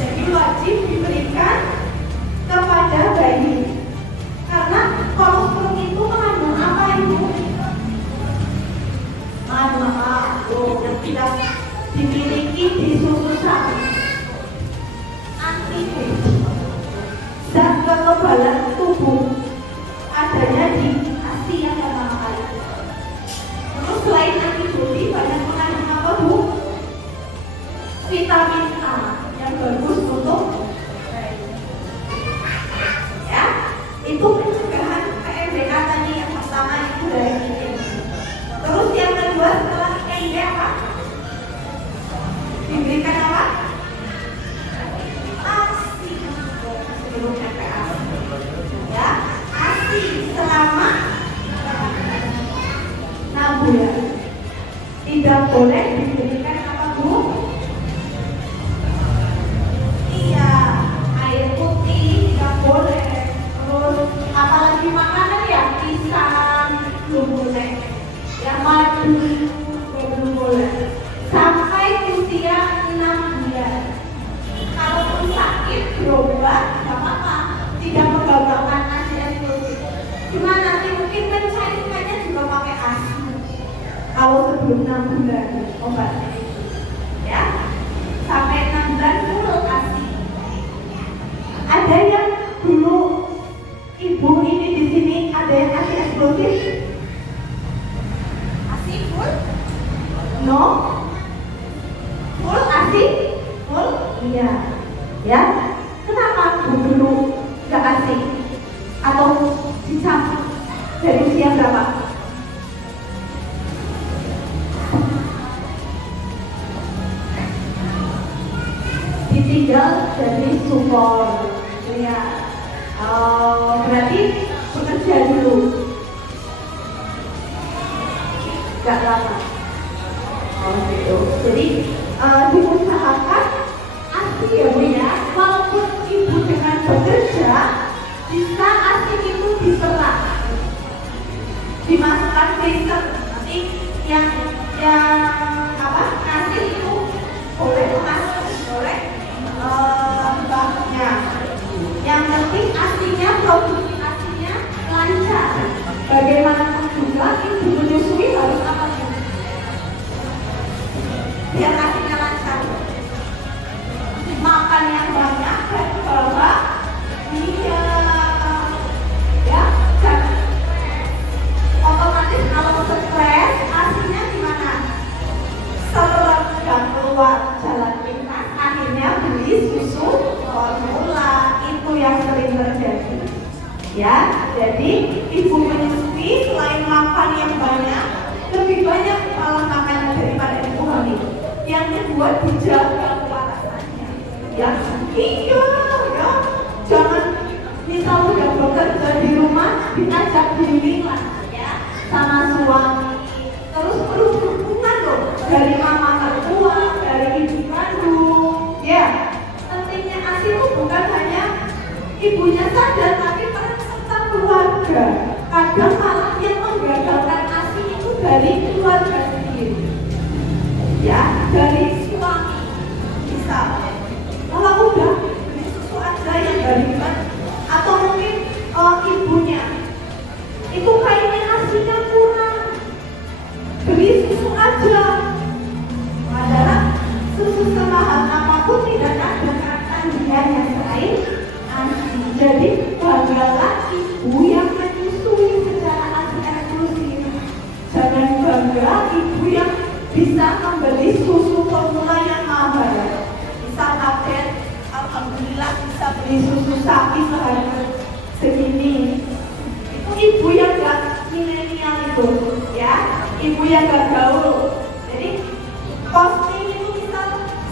Jadi wajib diberikan kepada bayi. Karena kolostrum itu mengandung apa Ibu? Mengandung apa? tidak dimiliki di susu sapi. Antibodi, zat kekebalan tubuh adanya di ASI yang pertama kali. Terus selain antibodi banyak mengandung apa Bu? Vitamin A yang bagus untuk ya, itu pencegahan PMDA tadi yang pertama itu dari ini. Terus yang kedua setelah IKID apa? Diberikan apa? ASI sebelum MPA. Ya, ASI selama 6 bulan. Tidak boleh diberikan apa Bu? Iya, air putih tidak boleh. Terus apalagi makanan ya, pisang belum boleh. Yang madu belum boleh. Sampai usia 6 bulan. Kalaupun sakit berobat, tidak apa-apa. Tidak menggagalkan ASI eksklusif. Cuma nanti mungkin kan cairannya juga pakai ASI. Kalau sebelum 6 bulan obatnya, ya sampai 6 bulan full ASI. Ada yang dulu ibu ini di sini ada yang ASI eksklusif? ASI full? No? Full ASI? Full? Iya. Ya? Kenapa bu dulu nggak ASI? Atau dicampur dari usia berapa? Ditinggal dari support, ya. Berarti bekerja dulu, nggak lama. Gitu. Jadi diusahakan ASI ya Bu ya. Walaupun ibu dengan bekerja, bisa ASI itu diserap, dimasukkan freezer. Nanti yang apa ngasih itu boleh masuk, boleh bahannya. Yang penting ASInya, produksi ASInya lancar. Bagaimanapun juga ibu menyusui harus apa sih? Biar ASInya lancar. Makan yang banyak dan bahwa iya, ya jangan otomatis kalau stres ASInya gimana? Seret dan keluar jalan pintas, akhirnya beli susu formula. Itu yang sering terjadi, ya. Jadi ibu menyusui selain makan yang banyak, lebih banyak malah makanan daripada ibu hamil. Yang kedua dijaga kewarasannya, ya. Iya, ya. Jangan misal udah bekerja di rumah diajak healing-an, ya, sama suami. Terus perlu dukungan loh dari mama mertua, dari ibu kandung, ya. Pentingnya ASI itu bukan hanya ibunya saja, tapi peran serta keluarga. Kadang malah yang menggagalkan ASI itu dari keluarga sendiri, ya, dari suami. Misal, kalau udah beli susu aja yang dari mana, atau mungkin ibunya itu kayaknya ASInya kurang, beli susu aja. Padahal susu semahal apapun tidak ada kandungan yang selain ASI. Jadi banggalah ibu yang menyusui secara ASI eksklusif. Jangan bangga ibu yang bisa membeli susu formula yang mahal. Misal update, alhamdulillah bisa beli susu sapi seharga segini. Itu ibu yang gak milenial itu, ya, ibu yang gak gaul. Jadi posting itu misal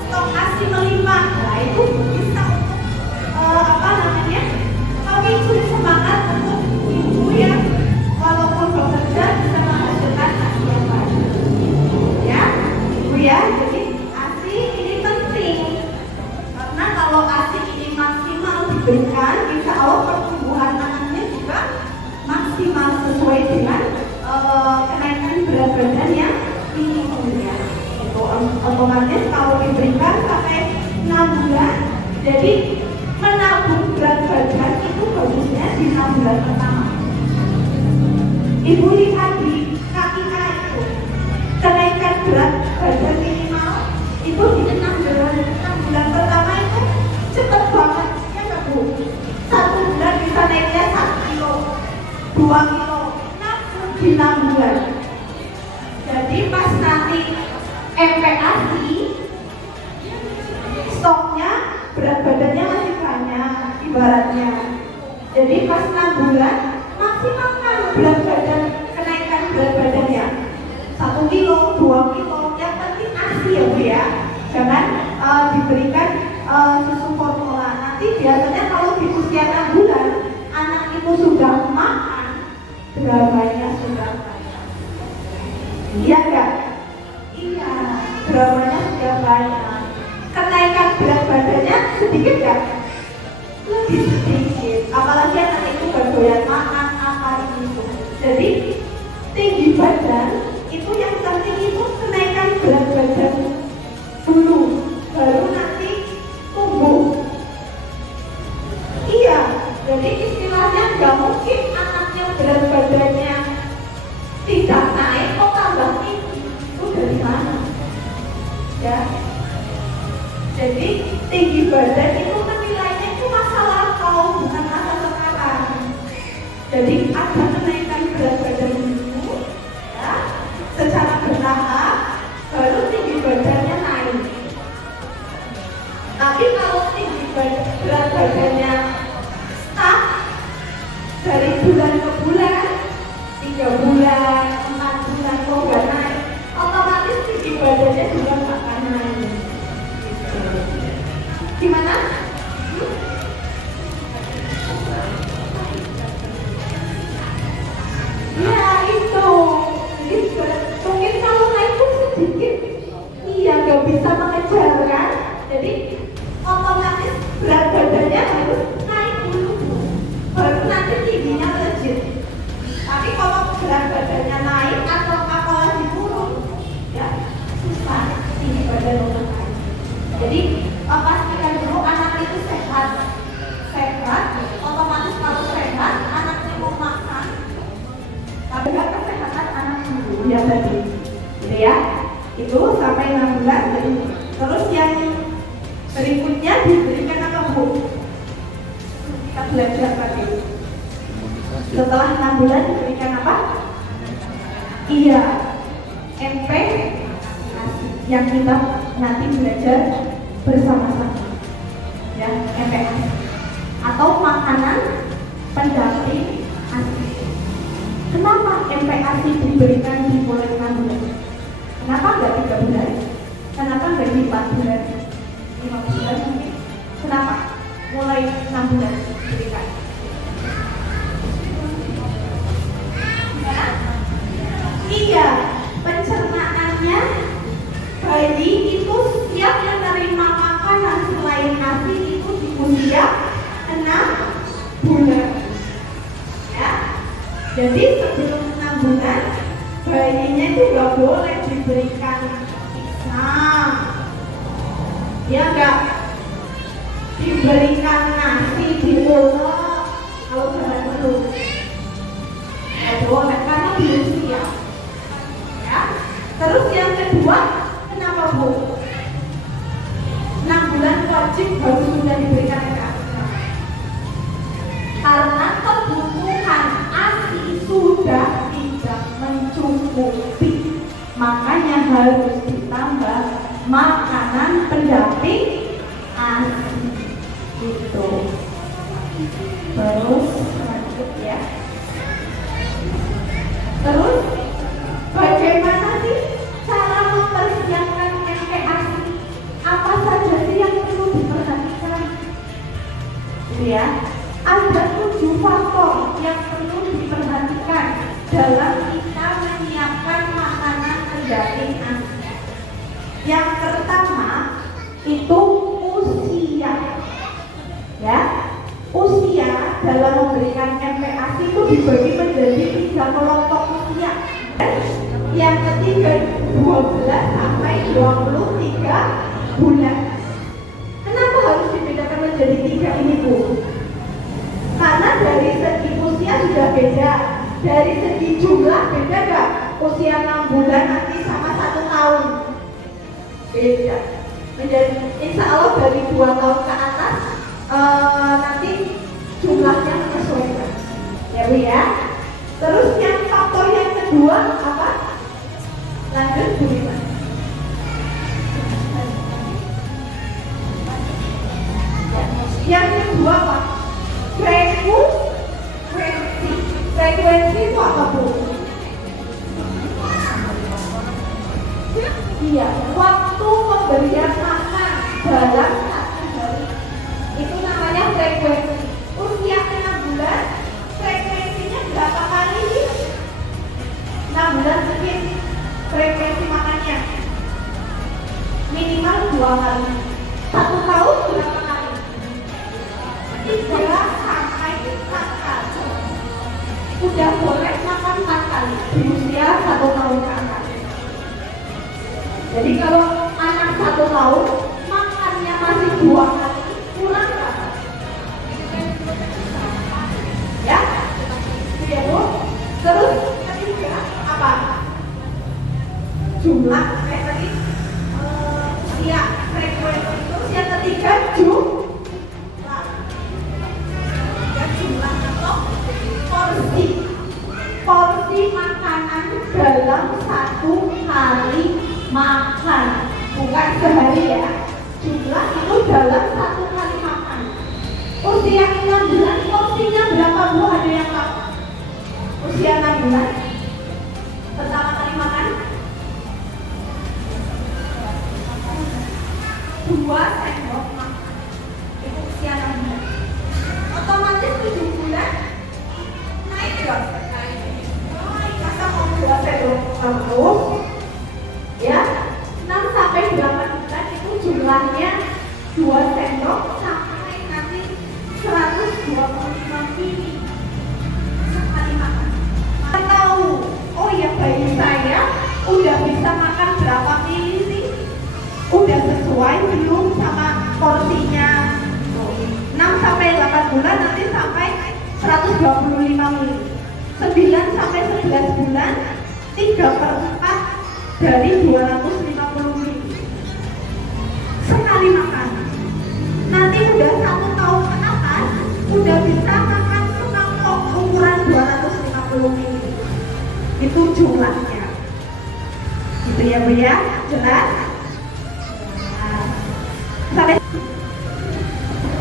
stok ASI melimpah, nah itu bisa untuk apa namanya, memicu semangat untuk ibu yang walaupun bekerja bisa menghasilkan ASI yang baik, ya ibu ya. Jadi ASI ini penting karena kalau ASI ini maksimal diberikan, insya Allah pertumbuhan anaknya juga maksimal sesuai dengan kenaikan berat badan yang minimum, ya. Itu otomatis kalau diberikan sampai 6 bulan, jadi menabung berat badan itu bagusnya di 6 bulan pertama. Ibu lihat di kaki A itu kenaikan berat badan ASI ya Bu ya. Jangan diberikan susu formula. Nanti biasanya kalau di usia 6 bulan anak itu sudah makan, dramanya sudah banyak. Iya enggak? Iya, dramanya sudah banyak. Kenaikan berat badannya sedikit enggak? Lebih sedikit. Apalagi anak itu berdoyan makan apa itu. Jadi tinggi badan itu yang penting itu kenaikan berat badan dulu, baru nanti tumbuh. Iya, jadi istilahnya nggak mungkin anaknya berat badannya tidak naik kok tambah tinggi. Itu dari mana? Ya. Jadi tinggi badan itu menilainya itu masalah kaum, bukan masalah sekarang. Jadi ada kenaikan berat badan dulu, ya, secara bertahap, baru tinggi badannya naik. Tapi kalau tinggi berat badannya stuck dari bulan ke bulan, 3 bulan, 4 bulan kok nggak naik, otomatis tinggi badannya juga nggak akan naik. Gimana? Ya itu, mungkin kalau naik pun sedikit, iya nggak bisa mengejar kan? Jadi otomatis berat badannya harus naik dulu, baru nanti tingginya melejit. Tapi kalau berat badannya naik atau apalagi turun, ya susah tinggi badan untuk naik. Jadi pastikan dulu anak itu sehat, otomatis kalau sehat anaknya mau makan, tapi kesehatan anak dulu ya tadi, gitu ya. Itu sampai 6 bulan. Terus yang berikutnya diberikan apa Bu? Kita belajar tadi. Setelah 6 bulan diberikan apa? Iya, MP yang kita nanti belajar bersama-sama, ya, MPASI atau makanan pendamping ASI. Kenapa MPASI diberikan di mulai 6 bulan? Kenapa nggak 3 bulan? Kenapa nggak di 4 bulan? 5 bulan mungkin? Kenapa? Mulai 6 bulan diberikan. Iya, pencernaannya bayi itu siap menerima makanan selain ASI itu di usia 6 bulan. Ya, jadi sebelum 6 bulan bayinya itu nggak boleh diberikan pisang, ya nggak diberikan nasi diulek kalau zaman dulu, nggak boleh karena belum siap. Ya, terus yang kedua, kenapa Bu? 6 bulan wajib harus sudah diberikan ASI. Karena kebutuhan ASI sudah tidak mencukupi, makanya harus ditambah makanan pendamping ASI. Gitu. Terus lanjut ya. Terus bagaimana sih cara mempersiapkan MPASI? Apa saja sih yang perlu diperhatikan? Ya, ada 7 faktor yang perlu diperhatikan dalam kita menyiapkan makanan pendamping ASI. Yang pertama itu usia. Ya, usia dalam memberikan MPASI itu dibagi menjadi 3 kelompok usia. Yang ketiga 12 sampai 23 bulan. Kenapa harus dibedakan menjadi 3 ini Bu? Karena dari segi usia sudah beda, dari segi jumlah beda gak? Usia 6 bulan nanti sama 1 tahun beda. Menjadi insya Allah dari 2 tahun ke atas nanti jumlahnya menyesuaikan, ya Bu ya. Terus yang faktor yang kedua apa? Lanjut Bu Rima. Yang kedua apa? Frekuensi itu apa Bu? Iya, waktu pemberian makan dalam satu hari itu namanya frekuensi. Usia 6 bulan frekuensinya berapa kali sih? 6 bulan mungkin frekuensi makannya minimal 2 kali. 1 tahun berapa kali? 3 sampai 4 kali. Udah boleh makan 4 kali di usia 1 tahun ke atas. Jadi kalau anak 1 tahun makannya masih 2 kali, kurang berapa? Ya, ya Bu. Terus ketiga apa? Jumlah tadi usia frekuensi itu usia ketiga jumlah atau porsi makanan dalam 1 kali makan, bukan sehari ya. Jumlah itu dalam 1 kali makan. Usia 6 bulan porsinya berapa Bu? Ada yang tahu? Usia 6 bulan pertama kali makan 2 sendok makan. Itu usia 6 bulan. Otomatis 7 bulan naik dong. Masa mau 2 sendok terus ya, 6 sampai 8 bulan itu jumlahnya 2 sendok sampai nanti 125 mili sekali makan. Tahu, oh ya bayi saya udah bisa makan berapa mili sih? Udah sesuai belum sama porsinya? 6 sampai 8 bulan nanti sampai 125 mili. 9 sampai 11 bulan 3/4 dari 250 mili sekali makan. Nanti udah 1 tahun ke atas udah bisa makan semangkok ukuran 250 mili. Itu jumlahnya. Gitu ya Bu ya, jelas? Nah, sampai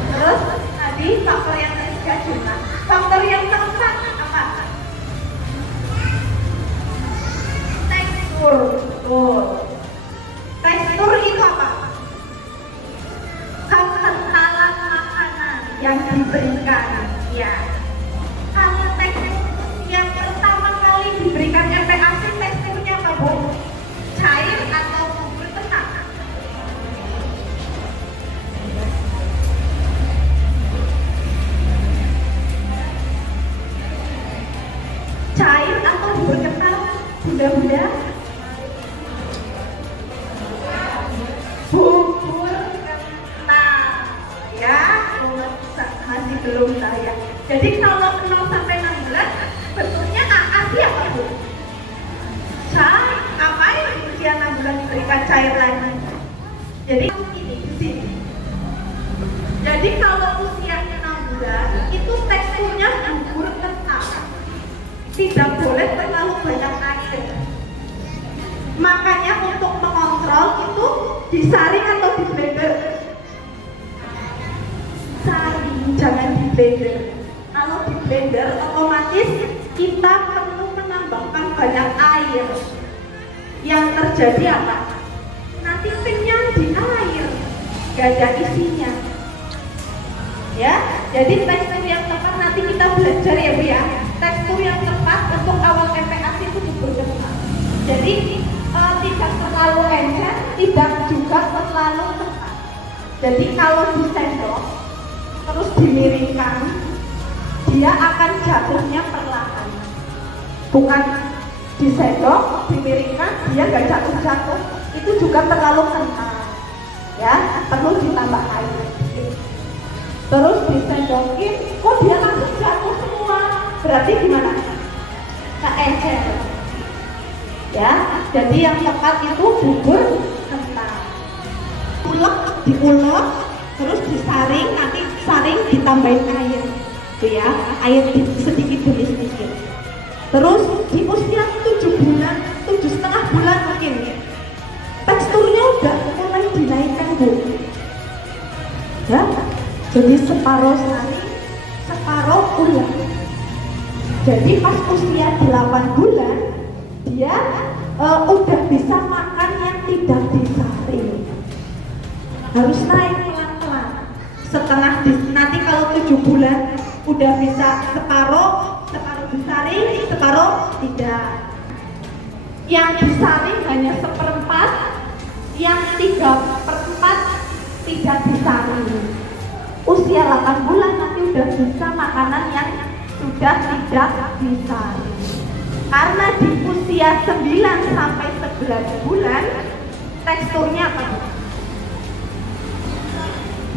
terus tadi faktor yang ketiga jumlah. Faktor yang keempat apa? Tekstur. Tekstur itu apa? Kekentalan makanan yang diberikan. Ya. Kalau tekstur yang pertama kali diberikan MPASI teksturnya apa Bu? Cair atau bubur tenang? Cair atau bubur kental? Bunda-bunda? Bubur kental ya, masih belum saya. Jadi kalau 0 sampai 6 bulan bentuknya AASI apa Bu? Cair, ngapain usia 6 bulan diberikan cair lagi? Jadi ini di sini. Jadi kalau usia 6 bulan itu teksturnya bubur kental. Tidak boleh terlalu banyak air. Makanya untuk mengontrol itu disaring atau di blender. Saring, jangan di blender. Kalau di blender otomatis kita perlu menambahkan banyak air. Yang terjadi apa? Nanti kenyang di air, gak ada isinya. Ya, jadi tekstur yang tepat nanti kita belajar ya Bu ya. Tekstur yang tepat untuk awal MPASI itu bubur kental. Jadi tidak terlalu encer, tidak juga terlalu ketat. Jadi kalau disendok terus dimiringkan, dia akan jatuhnya perlahan. Bukan disendok, dimiringkan, dia nggak jatuh-jatuh. Itu juga terlalu kental. Ya, perlu ditambah air. Terus disendokin, kok dia langsung jatuh semua? Berarti gimana? Encer. Ya, jadi yang tepat itu bubur kental. Diulek, terus disaring, nanti saring ditambahin air, gitu ya, air sedikit demi sedikit. Terus di usia 7 bulan, 7,5 bulan mungkin, teksturnya udah mulai dinaikkan Bu. Ya, jadi separuh saring, separuh ulek. Jadi pas usia 8 bulan dia udah bisa makan yang tidak disaring. Harus naik pelan-pelan. Nanti kalau 7 bulan udah bisa separuh disaring, separuh tidak. Yang disaring hanya 1/4, yang 3/4 tidak disaring. Usia 8 bulan nanti udah bisa makanan yang sudah tidak disaring. Karena di usia 9 sampai 11 bulan teksturnya apa?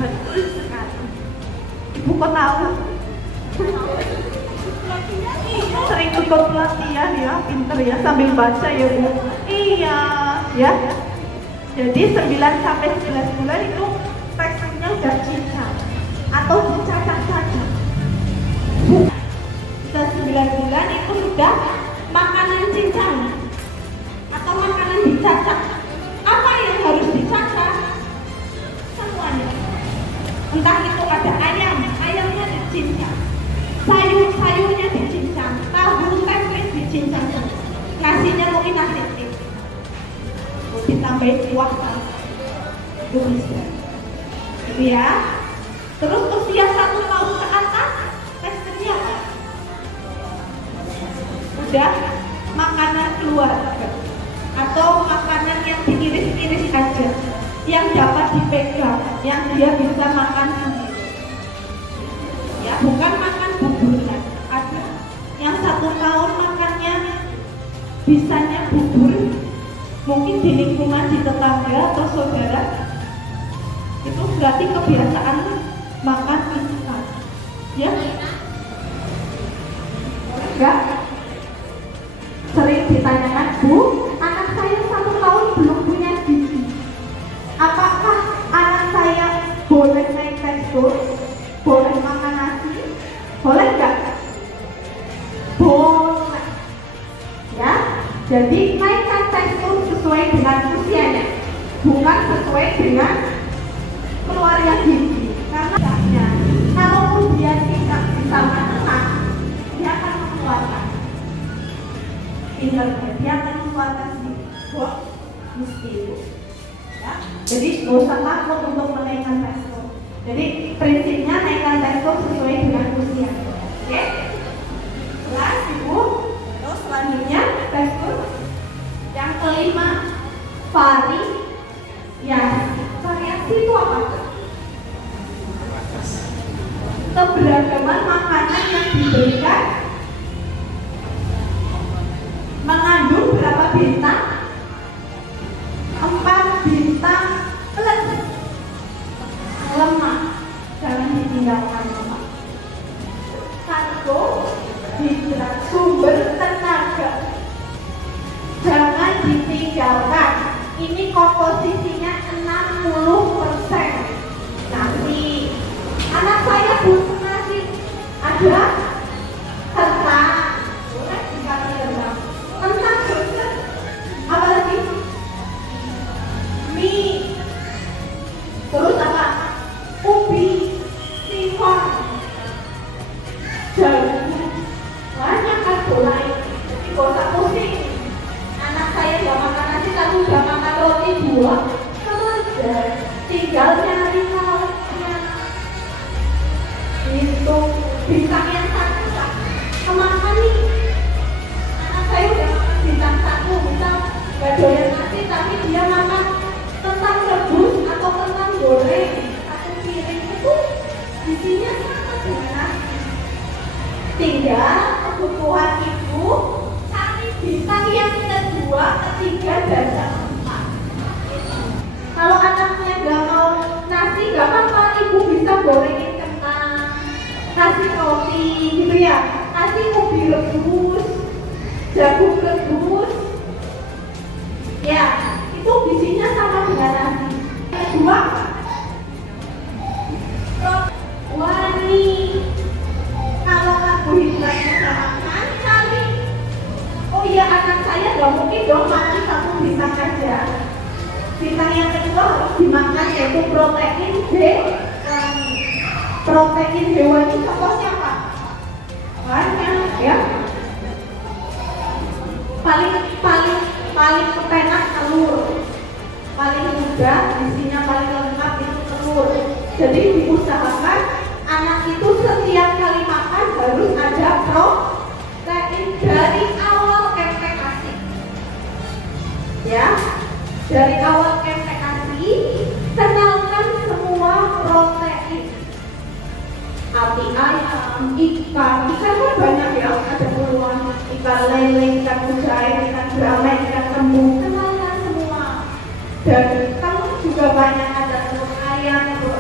Betul sekali. Ibu kok tahu? Sering ikut pelatihan ya, pinter ya, sambil baca ya Bu. Iya, ya. Jadi 9 sampai 11 bulan itu teksturnya udah cincang atau dicacah saja. Sudah 9 bulan itu sudah makanan cincang atau makanan dicacah. Apa yang harus dicacah? Semuanya. Entah itu ada ayamnya dicincang, sayurnya dicincang, tahu tempe dicincang, nasinya mungkin nasi tim, ditambahin kuah itu bisa. Gitu ya. Terus usia 1 tahun ke atas teksturnya apa? Udah makanan keluarga atau makanan yang diiris-iris aja, yang dapat dipegang, yang dia bisa makan sendiri. Ya, bukan makan buburnya. Ada yang 1 tahun makannya bisanya bubur, mungkin di lingkungan di tetangga atau saudara. Itu berarti kebiasaan makan instan. Ya? Enggak? Sering ditanyakan, Bu, anak saya 1 tahun belum punya gizi. Apakah anak saya boleh naik tekstur? Boleh makan nasi? Boleh enggak? Boleh. Ya, jadi naikkan tekstur sesuai dengan usianya, bukan sesuai dengan keluarga gizi. Karena kalau dia tidak bisa makan, dia akan mengeluarkan. Dia akan mengeluarkan sedikit, mesti. Ya, jadi nggak usah takut untuk menaikkan tekstur. Jadi prinsipnya naikkan tekstur sesuai dengan usia. Oke? Setelah Ibu, terus selanjutnya tekstur yang kelima, variasi itu apa? Keberagaman makanan yang diberikan mengandung berapa bintang? 4 bintang plus lemak. Jangan ditinggalkan lemak. Karbohidrat, sumber tenaga, jangan ditinggalkan. Ini komposisinya 60% nasi. Anak saya butuh nasi, ada kentang, boleh dikasih kentang, burger, apa lagi? Mie, terus apa? Ubi, singkong, jagung, banyak karbo lain. Jadi gak usah pusing. Anak saya gak makan nasi, kamu gak makan roti 2, sama tinggal nyari lauknya. Itu bintang yang 1 Pak, kemakan nih. Anak saya udah makan bintang 1, misal gak doyan nasi tapi dia makan kentang rebus atau kentang goreng, 1 piring itu isinya sama dengan nasi. Tinggal kebutuhan ibu cari bintang yang kedua, ketiga, dan keempat. Kalau anaknya gak mau nasi, gak apa-apa, ibu bisa gorengin kentang, nasi roti gitu ya, nasi ubi rebus, jagung rebus, ya itu gizinya sama dengan nasi. Kedua, wani. Kalau karbohidratnya gak makan, cari. Oh iya, anak saya gak mungkin dong makan 1 bintang aja. Bintang yang kedua harus dimakan, yaitu protein B. Protein hewani contohnya apa? Banyak ya. Paling kepenak telur. paling mudah, isinya paling lengkap itu telur. Jadi diusahakan anak itu setiap kali makan harus ada protein dari awal KMP ASI. Ya, dari awal KMP ASI kenalkan semua protein. Api ayam, ikan kan banyak ya, ada puluhan, ikan lele, ikan mujair, ikan brame, ikan kembung, kenalkan semua. Dan telur juga banyak, ada telur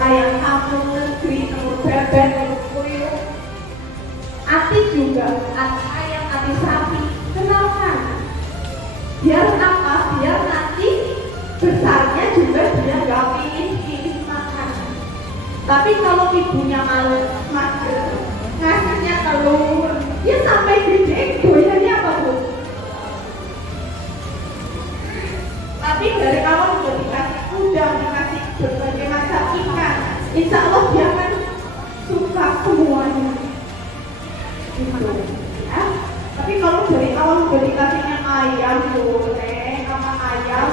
ayam kampung negeri, telur bebek, telur puyuh. Ati juga, ati ayam, ati sapi, kenalkan. Biar apa? Biar nanti besarnya juga dia nggak pilih makan. Tapi kalau ibunya malu mager, ngasihnya telur, dia sampai gede, doyannya apa tuh? Tapi dari awal udah dikasih udang, dikasih berbagai macam ikan, insya Allah dia akan suka semuanya. Gitu, ya. Tapi kalau dari awal udah dikasihnya ayam, goreng, apa ayam,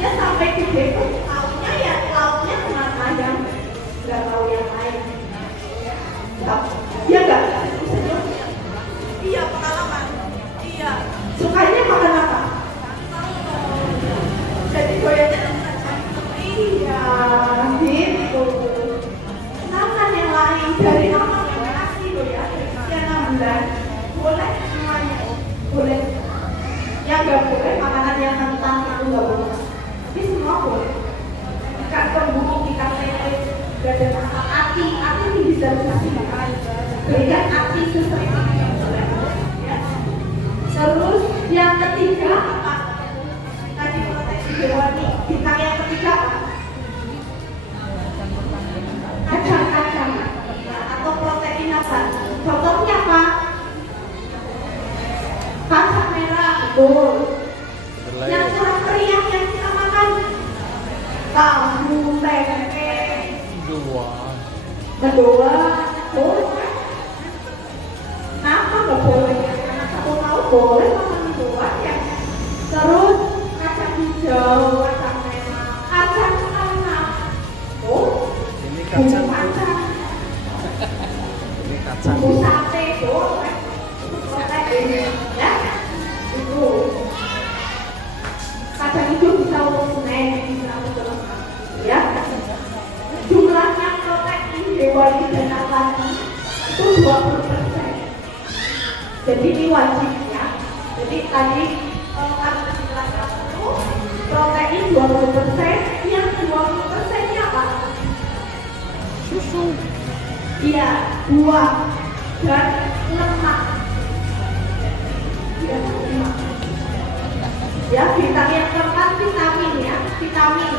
dia sampai gede pun lauknya cuma ayam. Gak tahu yang lain. Iya gak? Iya, pengalaman. Iya. Sukanya makan apa? Jadi doyannya iya, gitu. Kenalkan yang lain dari awal yang kasih loh ya. Usia 6 bulan boleh semuanya. Boleh. Yang gak boleh makanan yang mentah itu gak boleh. Tapi semua boleh. Ikan kembung, ikan lele. Gak ada masalah. Ati ini bisa dikasih makan. Berikan ati sesuai ya. Terus yang ketiga apa? Tadi protein hewani. Bintang yang ketiga apa? Kacang-kacang atau protein apa? Contohnya apa? Kacang merah, betul. Yang kurang meriah yang kita makan tahu, tempe. Kedua, boleh. Kenapa nggak boleh? Karena aku tahu boleh makan doang ya. Terus kacang hijau, kacang merah, kacang tanah. Oh, Ini kacang. kacang. Ini kacang. Bumbu sate boleh. Protein ya. Itu. Kacang hijau bisa untuk snack, bisa untuk ya. Jumlahnya protein hewani dan nabati itu 20%. Jadi ini wajib ya. Jadi tadi harus dijelaskan dulu protein 20%, yang 20%-nya apa? Susu. Iya, buah dan lemak. Iya, lemak. Ya, vitamin yang keempat vitamin ya, vitamin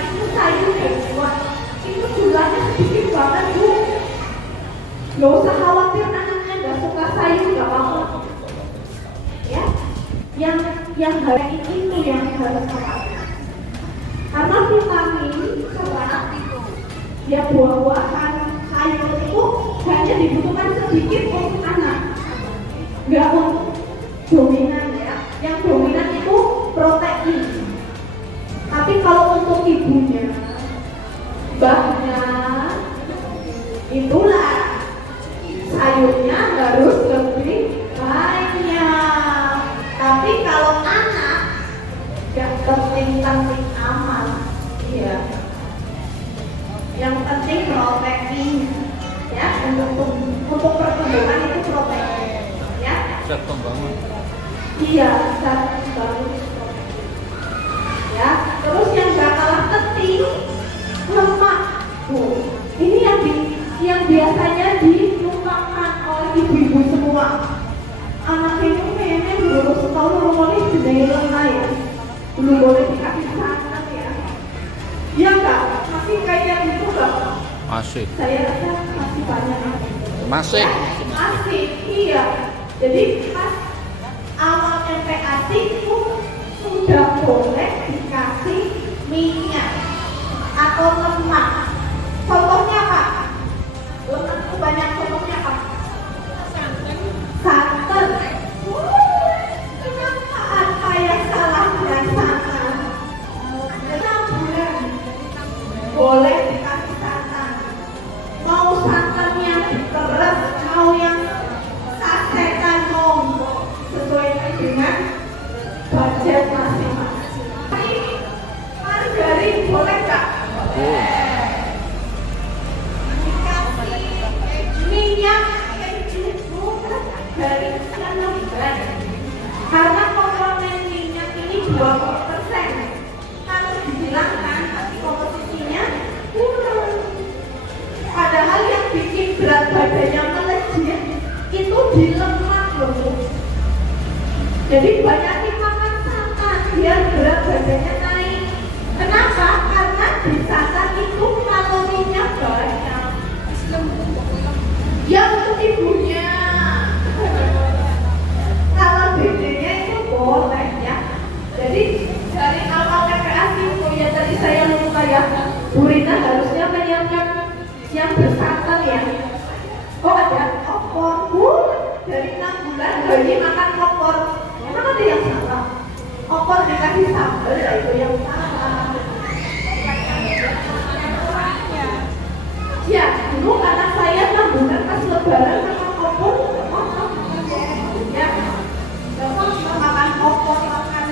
itu sayur dan buah. Itu jumlahnya sedikit banget Bu. Gak usah khawatir anaknya gak suka sayur, gak apa-apa. Ya, yang hari itu yang harus khawatir. Karena vitamin serat, ya buah-buahan, sayur itu hanya dibutuhkan sedikit untuk anak, gak untuk dominan ya. Yang dominan itu protein. Tapi kalau untuk ibunya, mbahnya, itulah sayurnya harus lebih banyak. Tapi kalau anak, gak penting-penting aman. Iya. Yang penting protein, ya, untuk pertumbuhan itu protein, ya. Zat pembangun. Iya, zat pembangun. Ya, terus yang gak kalah penting lemak. Ini yang biasanya dilupakan oleh ibu-ibu semua. Anak ini memang belum setahun boleh sedaya lemak ya, belum boleh dikasih santan ya. Iya enggak? Masih kayak gitu enggak? Masih. Saya rasa masih banyak. Masih. Masih, iya. Jadi pas awal MPASI itu sudah boleh dikasih minyak atau lemak. Contohnya apa? Lemak itu banyak, contohnya apa? Santan. Kenapa ada yang salah dengan santan? minyak keju dari Cianjur. Karena komponen minyak ini 20%. Kalau dihilangkan, komposisinya kurang. Padahal yang bikin berat badannya melejit itu di lemak loh. Jadi banyakin makan santan biar berat badannya naik. Kenapa? Karena di santan itu kalorinya banyak. Ya untuk ibunya. Kalau dedenya itu boleh ya. Jadi dari awal TPA itu ya tadi saya lupa ya. Bu Rina harusnya menyiapkan yang bersantan ya. Oh ada opor. Dari 6 bulan bayi makan opor. Emang ada yang salah? Opor dikasih sambal ya itu yang salah. Ya dulu anak saya 6 bulan pas lebaran makan opor. Ya, bapak makan opor, makan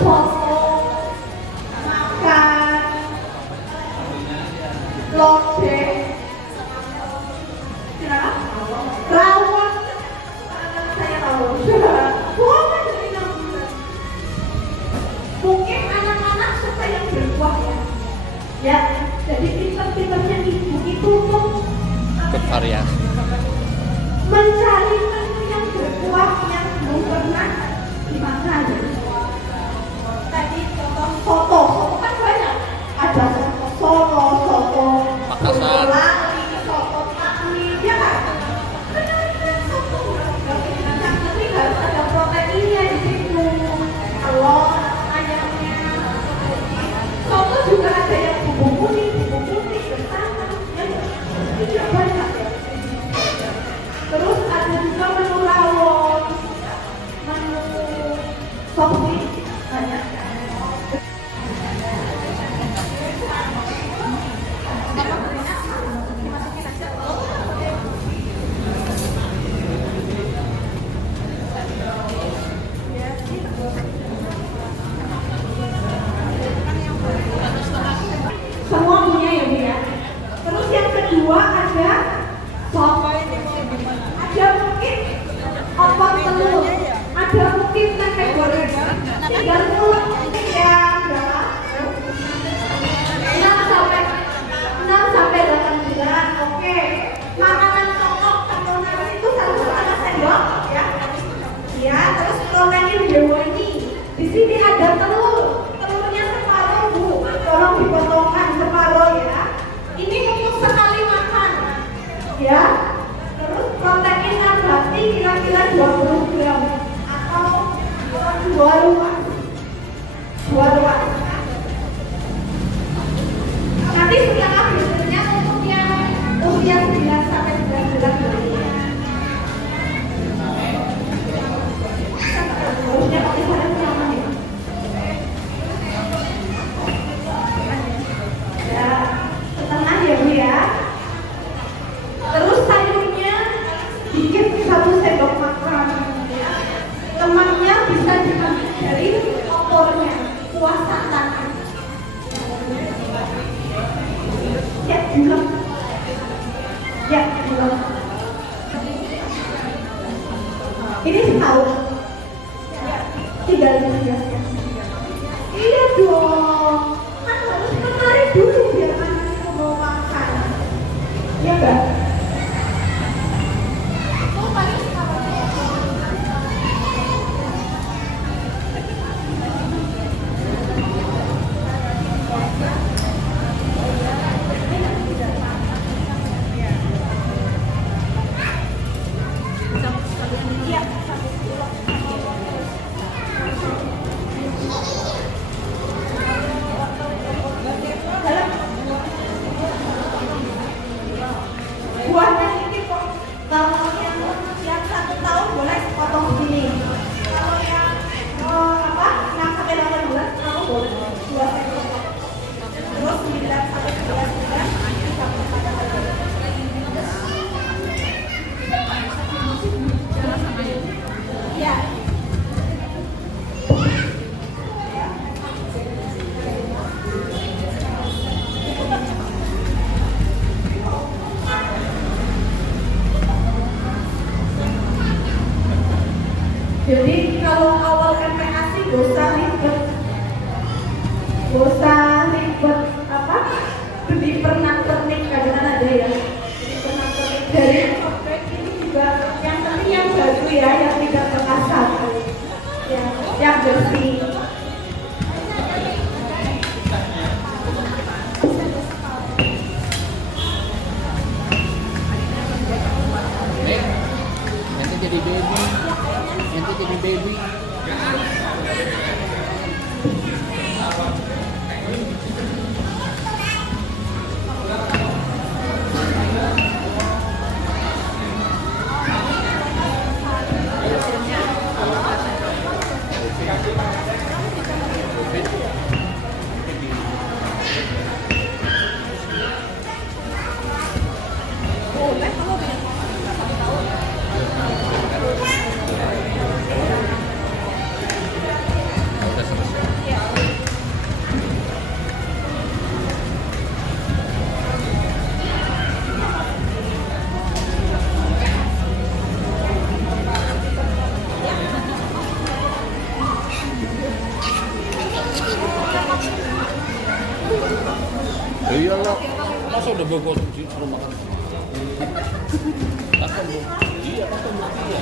soto, makan lodeh, rawon. Anak saya rawon. Mungkin anak-anak suka yang berkuah ya. Ya, jadi pinter-pinternya ibu itu tuh Bervariasi. mencari menu yang berkuah yang belum pernah dimakan. Tadi contoh soto kan banyak. Ada soto Solo, soto Makassar, Lali, soto Takmi, ya kan? Benar-benar soto. Yang penting harus ada proteinnya di situ. Telur, ayamnya. Soto juga ada yang bumbu kuning bersama. Ya banyak ya. Terus ada juga menu rawon, menu sop mie, banyak. Semua punya ya Bu ya. Terus yang kedua ada sop. Ada mungkin opor telur, ada mungkin tempe goreng. Tinggal mulut ya, enggak. 6 sampai 8 bulan, oke. Makanan pokok atau nasi itu 1,5 sendok ya. Ya, terus proteinnya dewa ini. Di sini ada telur, telurnya separuh Bu, tolong dipotongkan separuh ya. Ini untuk sekali makan, ya. Terus protein nabati kira-kira 20 gram atau 2 ruas. Nanti setelah berikutnya untuk yang usia 9 sampai 11 bulan berikutnya. Harusnya pakai sarung tangan ya. Ya, setengah ya Bu ya. Terus sayurnya dikit 1 sendok makan. Lemaknya bisa diambil dari Iyalah, masa udah bawa konsumsi rumah makan? Akan bu, iya akan bu, iya.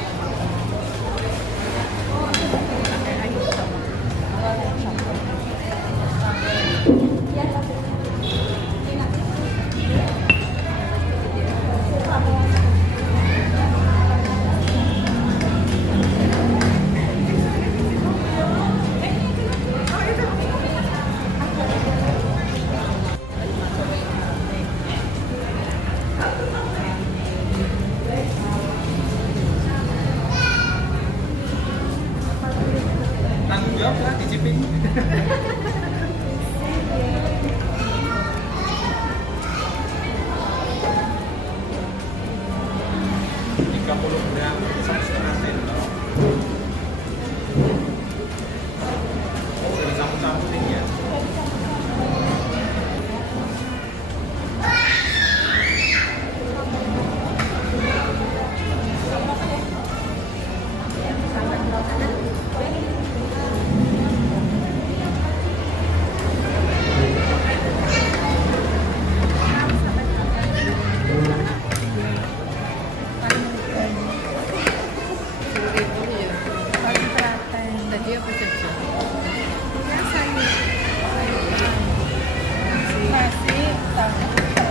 Tanggung jawab lah, dicipin.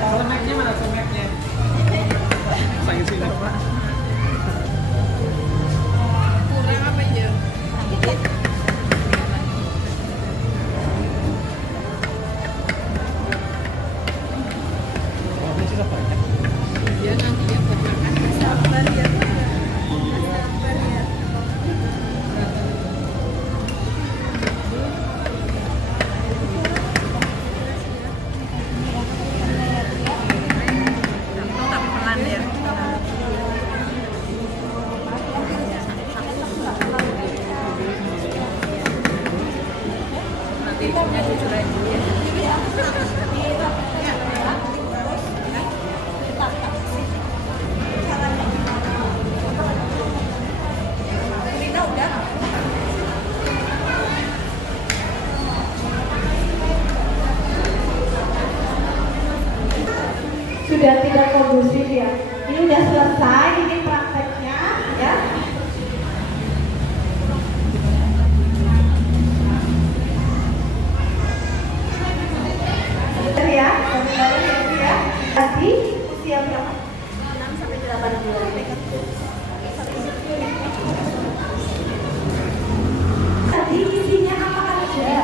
Someknya mana someknya? Sayang sini Pak. Kurang apa ya? Ya nanti yang bermakan sabar ya. Sabar ya. Tapi pelan ya. Nanti punya jujur aja ya. Sudah tidak kondusif ya. Ini udah selesai, ini prakteknya ya. Benar ya, benar ya. Tadi usia berapa? 6 sampai 8 bulan. Tadi isinya apa aja?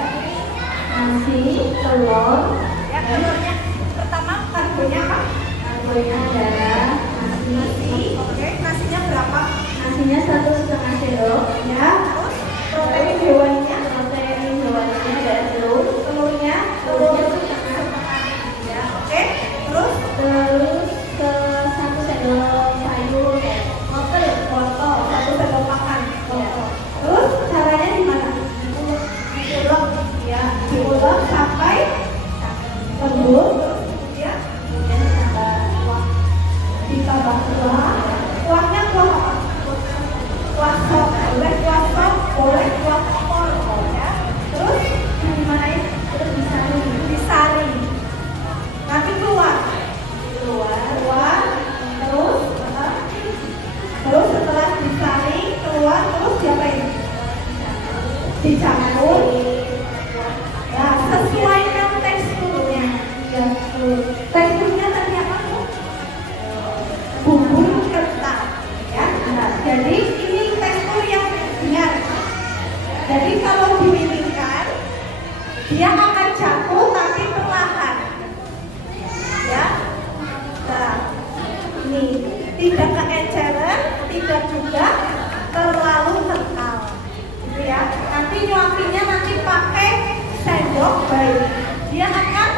Nasi, telur, ya telurnya. Pertama karbonya apa? Karbonya adalah nasi. Oke, nasinya berapa? Nasinya 1,5 sendok. Ya. Terus protein hewaninya? Protein hewaninya ada telur. Telurnya 1,5. Ya. Oke. Terus ke 1 sendok sayur. Wortel 1 sendok makan. Terus caranya gimana? Diulek. Ya, diulek sampai lembut. Ditambah kuah, kuahnya kuah apa? Kuah sop, boleh kuah kol, ya. Terus gimana ya? Terus disaring, nanti keluar, terus setelah disaring keluar terus diapain? Dicampur, ya sesuaikan teksturnya, ya teksturnya tadi apa tuh? Bumbu kental ya. Nah, jadi ini tekstur yang benar. Jadi kalau dimiringkan dia akan jatuh tapi perlahan ya. Nah, ini tidak keenceran, tidak juga terlalu kental gitu ya. Nanti nyuapinya nanti pakai sendok baik, dia akan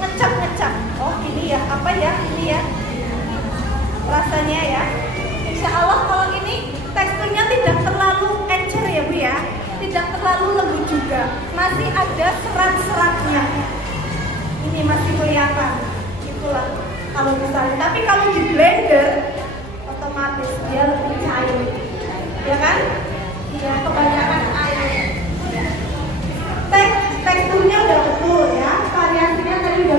ngecap. Oh ini ya, apa ya, ini ya rasanya ya. Insya Allah kalau ini teksturnya tidak terlalu encer ya Bu ya, tidak terlalu lembut juga, masih ada serat-seratnya. Ini masih kelihatan, itulah kalau misalnya. Tapi kalau di blender otomatis dia lebih cair, ya kan? Iya, kebanyakan air. Teksturnya udah betul ya, variasinya tadi udah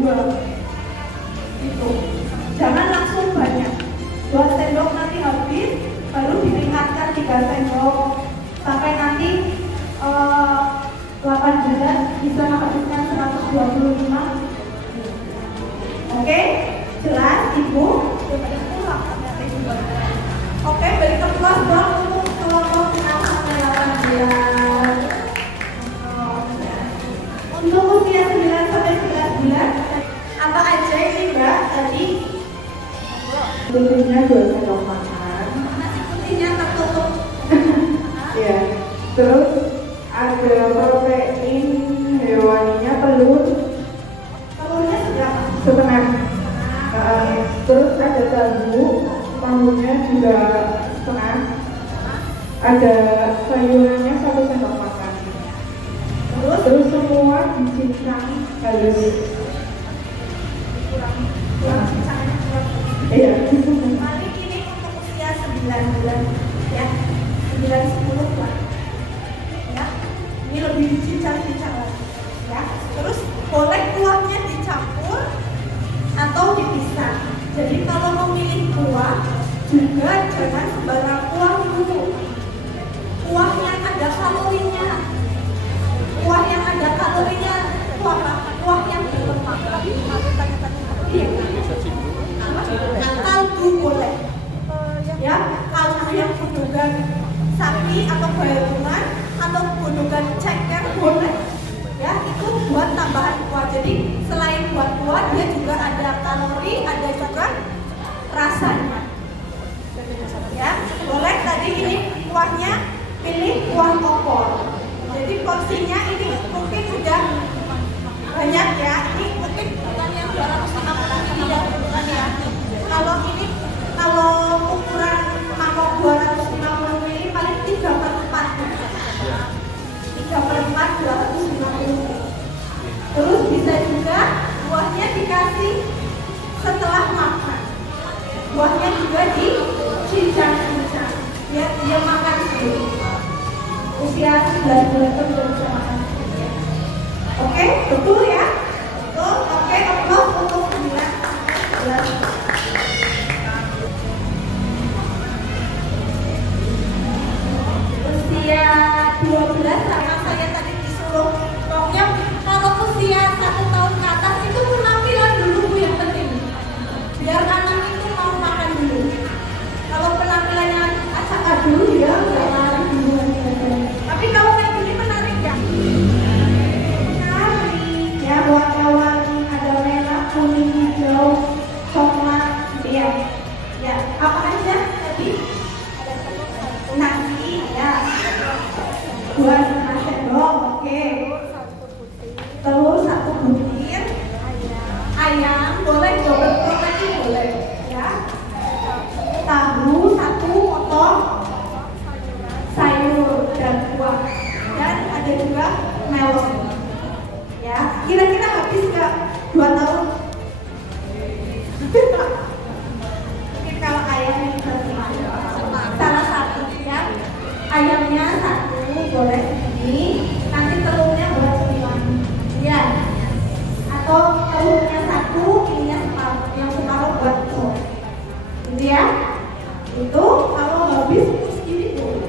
2 itu. Jangan langsung banyak, 2 sendok nanti habis, baru ditingkatkan 3 sendok sampai nanti 8 bulan bisa menghabiskan 125. Oke, jelas Ibu? Oke, berikan kelas dong untuk kelompok 6 sampai 8 bulan. Untuk usia 9 sampai 11 bulan, apa aja ini Mbak tadi? Susunya 2 sendok makan. Nasi putihnya tertutup. Ya. Terus ada protein hewaninya telur Telurnya seberapa? setengah. Terus ada tahunya juga setengah. Ada sayurannya 1 sendok makan. Terus semua dicincang halus. Kurang cincangnya kurang. Iya. Paling ini untuk usia 9 bulan ya, 9-10 bulan ya, ini lebih dicincang-cincang lagi ya. Terus boleh kuahnya dicampur atau dipisah. Jadi kalau memilih kuah juga jangan sembarang kuah dulu. Kuah yang ada kalorinya, kuah yang ada kalorinya, kuah yang berlemak. Iya. Kaldu boleh ya, kaldu yang gunungan sapi atau bayulungan atau gunungan ceker boleh ya, itu buat tambahan kuah. Jadi selain buat kuah dia juga ada kalori, ada juga rasanya ya. Boleh tadi ini kuahnya pilih kuah opor, jadi porsinya ini mungkin udah banyak ya, ini mungkin bukan yang 250 ml bukan ya. Kalau ini, kalau ukuran mangkok 250 ml paling 3/4 3/4 250. Terus bisa juga buahnya dikasih setelah makan, buahnya juga dicincang-cincang biar dia makan sendiri. Usia 9 bulan itu sudah bisa makan sendiri. Oke, betul ya? Betul. Oke, untuk 9 bulan. Usia 12 sama saya tadi disuruh pokoknya kalau usia 1 tahun ke atas itu penampilan dulu Bu yang penting, biar anak itu mau makan dulu. Kalau penampilannya acak dulu ya nggak lari duluan. Tapi kalau kayak gini menarik ya, menarik ya, warna-warni ada merah, kuning, hijau, coklat ya. Ya, apa aja tadi? Nasi ya, 2,5 sendok, oke. Telur 1 butir, ayam boleh, double protein boleh ya. Tahu 1 potong, sayur dan buah, dan ada juga melon ya. Kira-kira habis nggak 2 tahun? Mungkin kalau ayamnya bisa salah satu ya, ayamnya 1 boleh ini, nanti telurnya buat sembilan ya, atau telurnya 1, ininya separuh, yang separuh buat telur gitu ya. Itu kalau habis segini dulu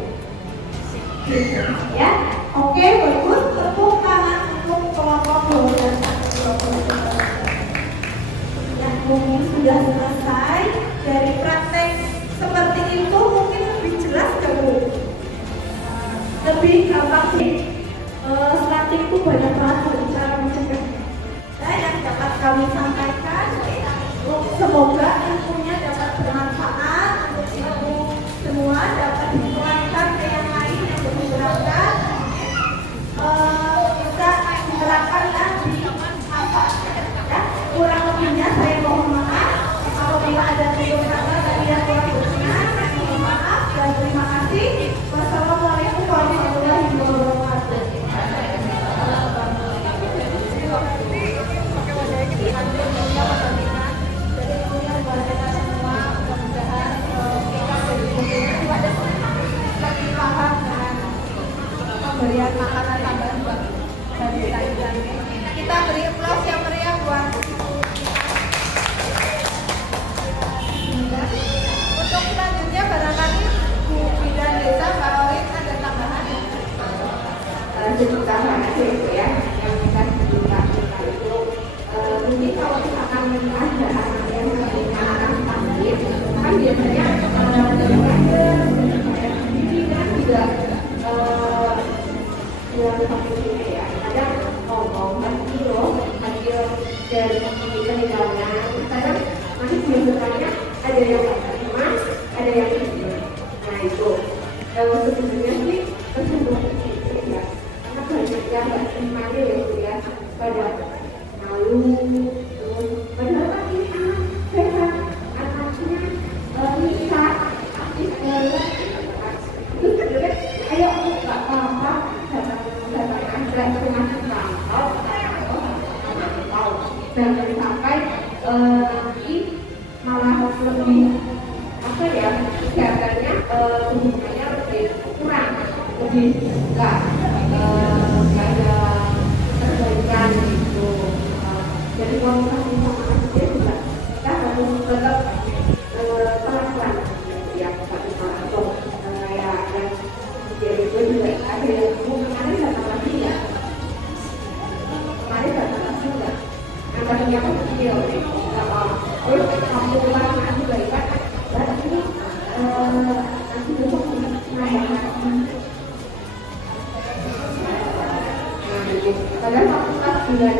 gitu ya. Oke, bagus, tepuk tangan untuk kelompok 12 yang mungkin sudah selesai dari praktek seperti itu. Mungkin lebih jelas gak Bu? Lebih gampang sih. Stunting itu banyak banget cara mencegah. Nah, yang dapat kami sampaikan, semoga ilmunya dapat bermanfaat untuk ibu semua, dapat dituangkan ke yang lain yang belum berangkat, bisa diterapkan di apa ya. Kurang lebihnya saya mohon maaf apabila ada kata dari yang kurang berkenan, mohon maaf dan terima kasih. Wassalamualaikum warahmatullahi wabarakatuh. Jadi kalau misalkan ada anak yang anak sakit, kan biasanya kan juga yang sakit ini ya, ada ngomong hasil dari peninggalannya. Kadang masih biasanya ada yang terima, ada yang tidak. Nah itu sebenarnya sih tergantung itu ya, karena banyak yang nggak terima ya pada malu, terus padahal kan ini anak sehat, anaknya bisa aktif banget. Terus sebenarnya ayo nggak apa-apa datang aja ke rumah pantau, jangan sampai nanti malah lebih apa ya, kegiatannya hubungannya lebih kurang, lebih nggak ada perbaikan gitu. Jadi komunikasi sama anak juga kita harus tetap pelan-pelan ya, satu satu kayak dan jadi gue juga ada yang kemarin datang lagi ya, kemarin datang lagi enggak, yang tadinya aku kecil terus kamu lama juga ikan dan ini nanti besok padahal waktu 4 bulan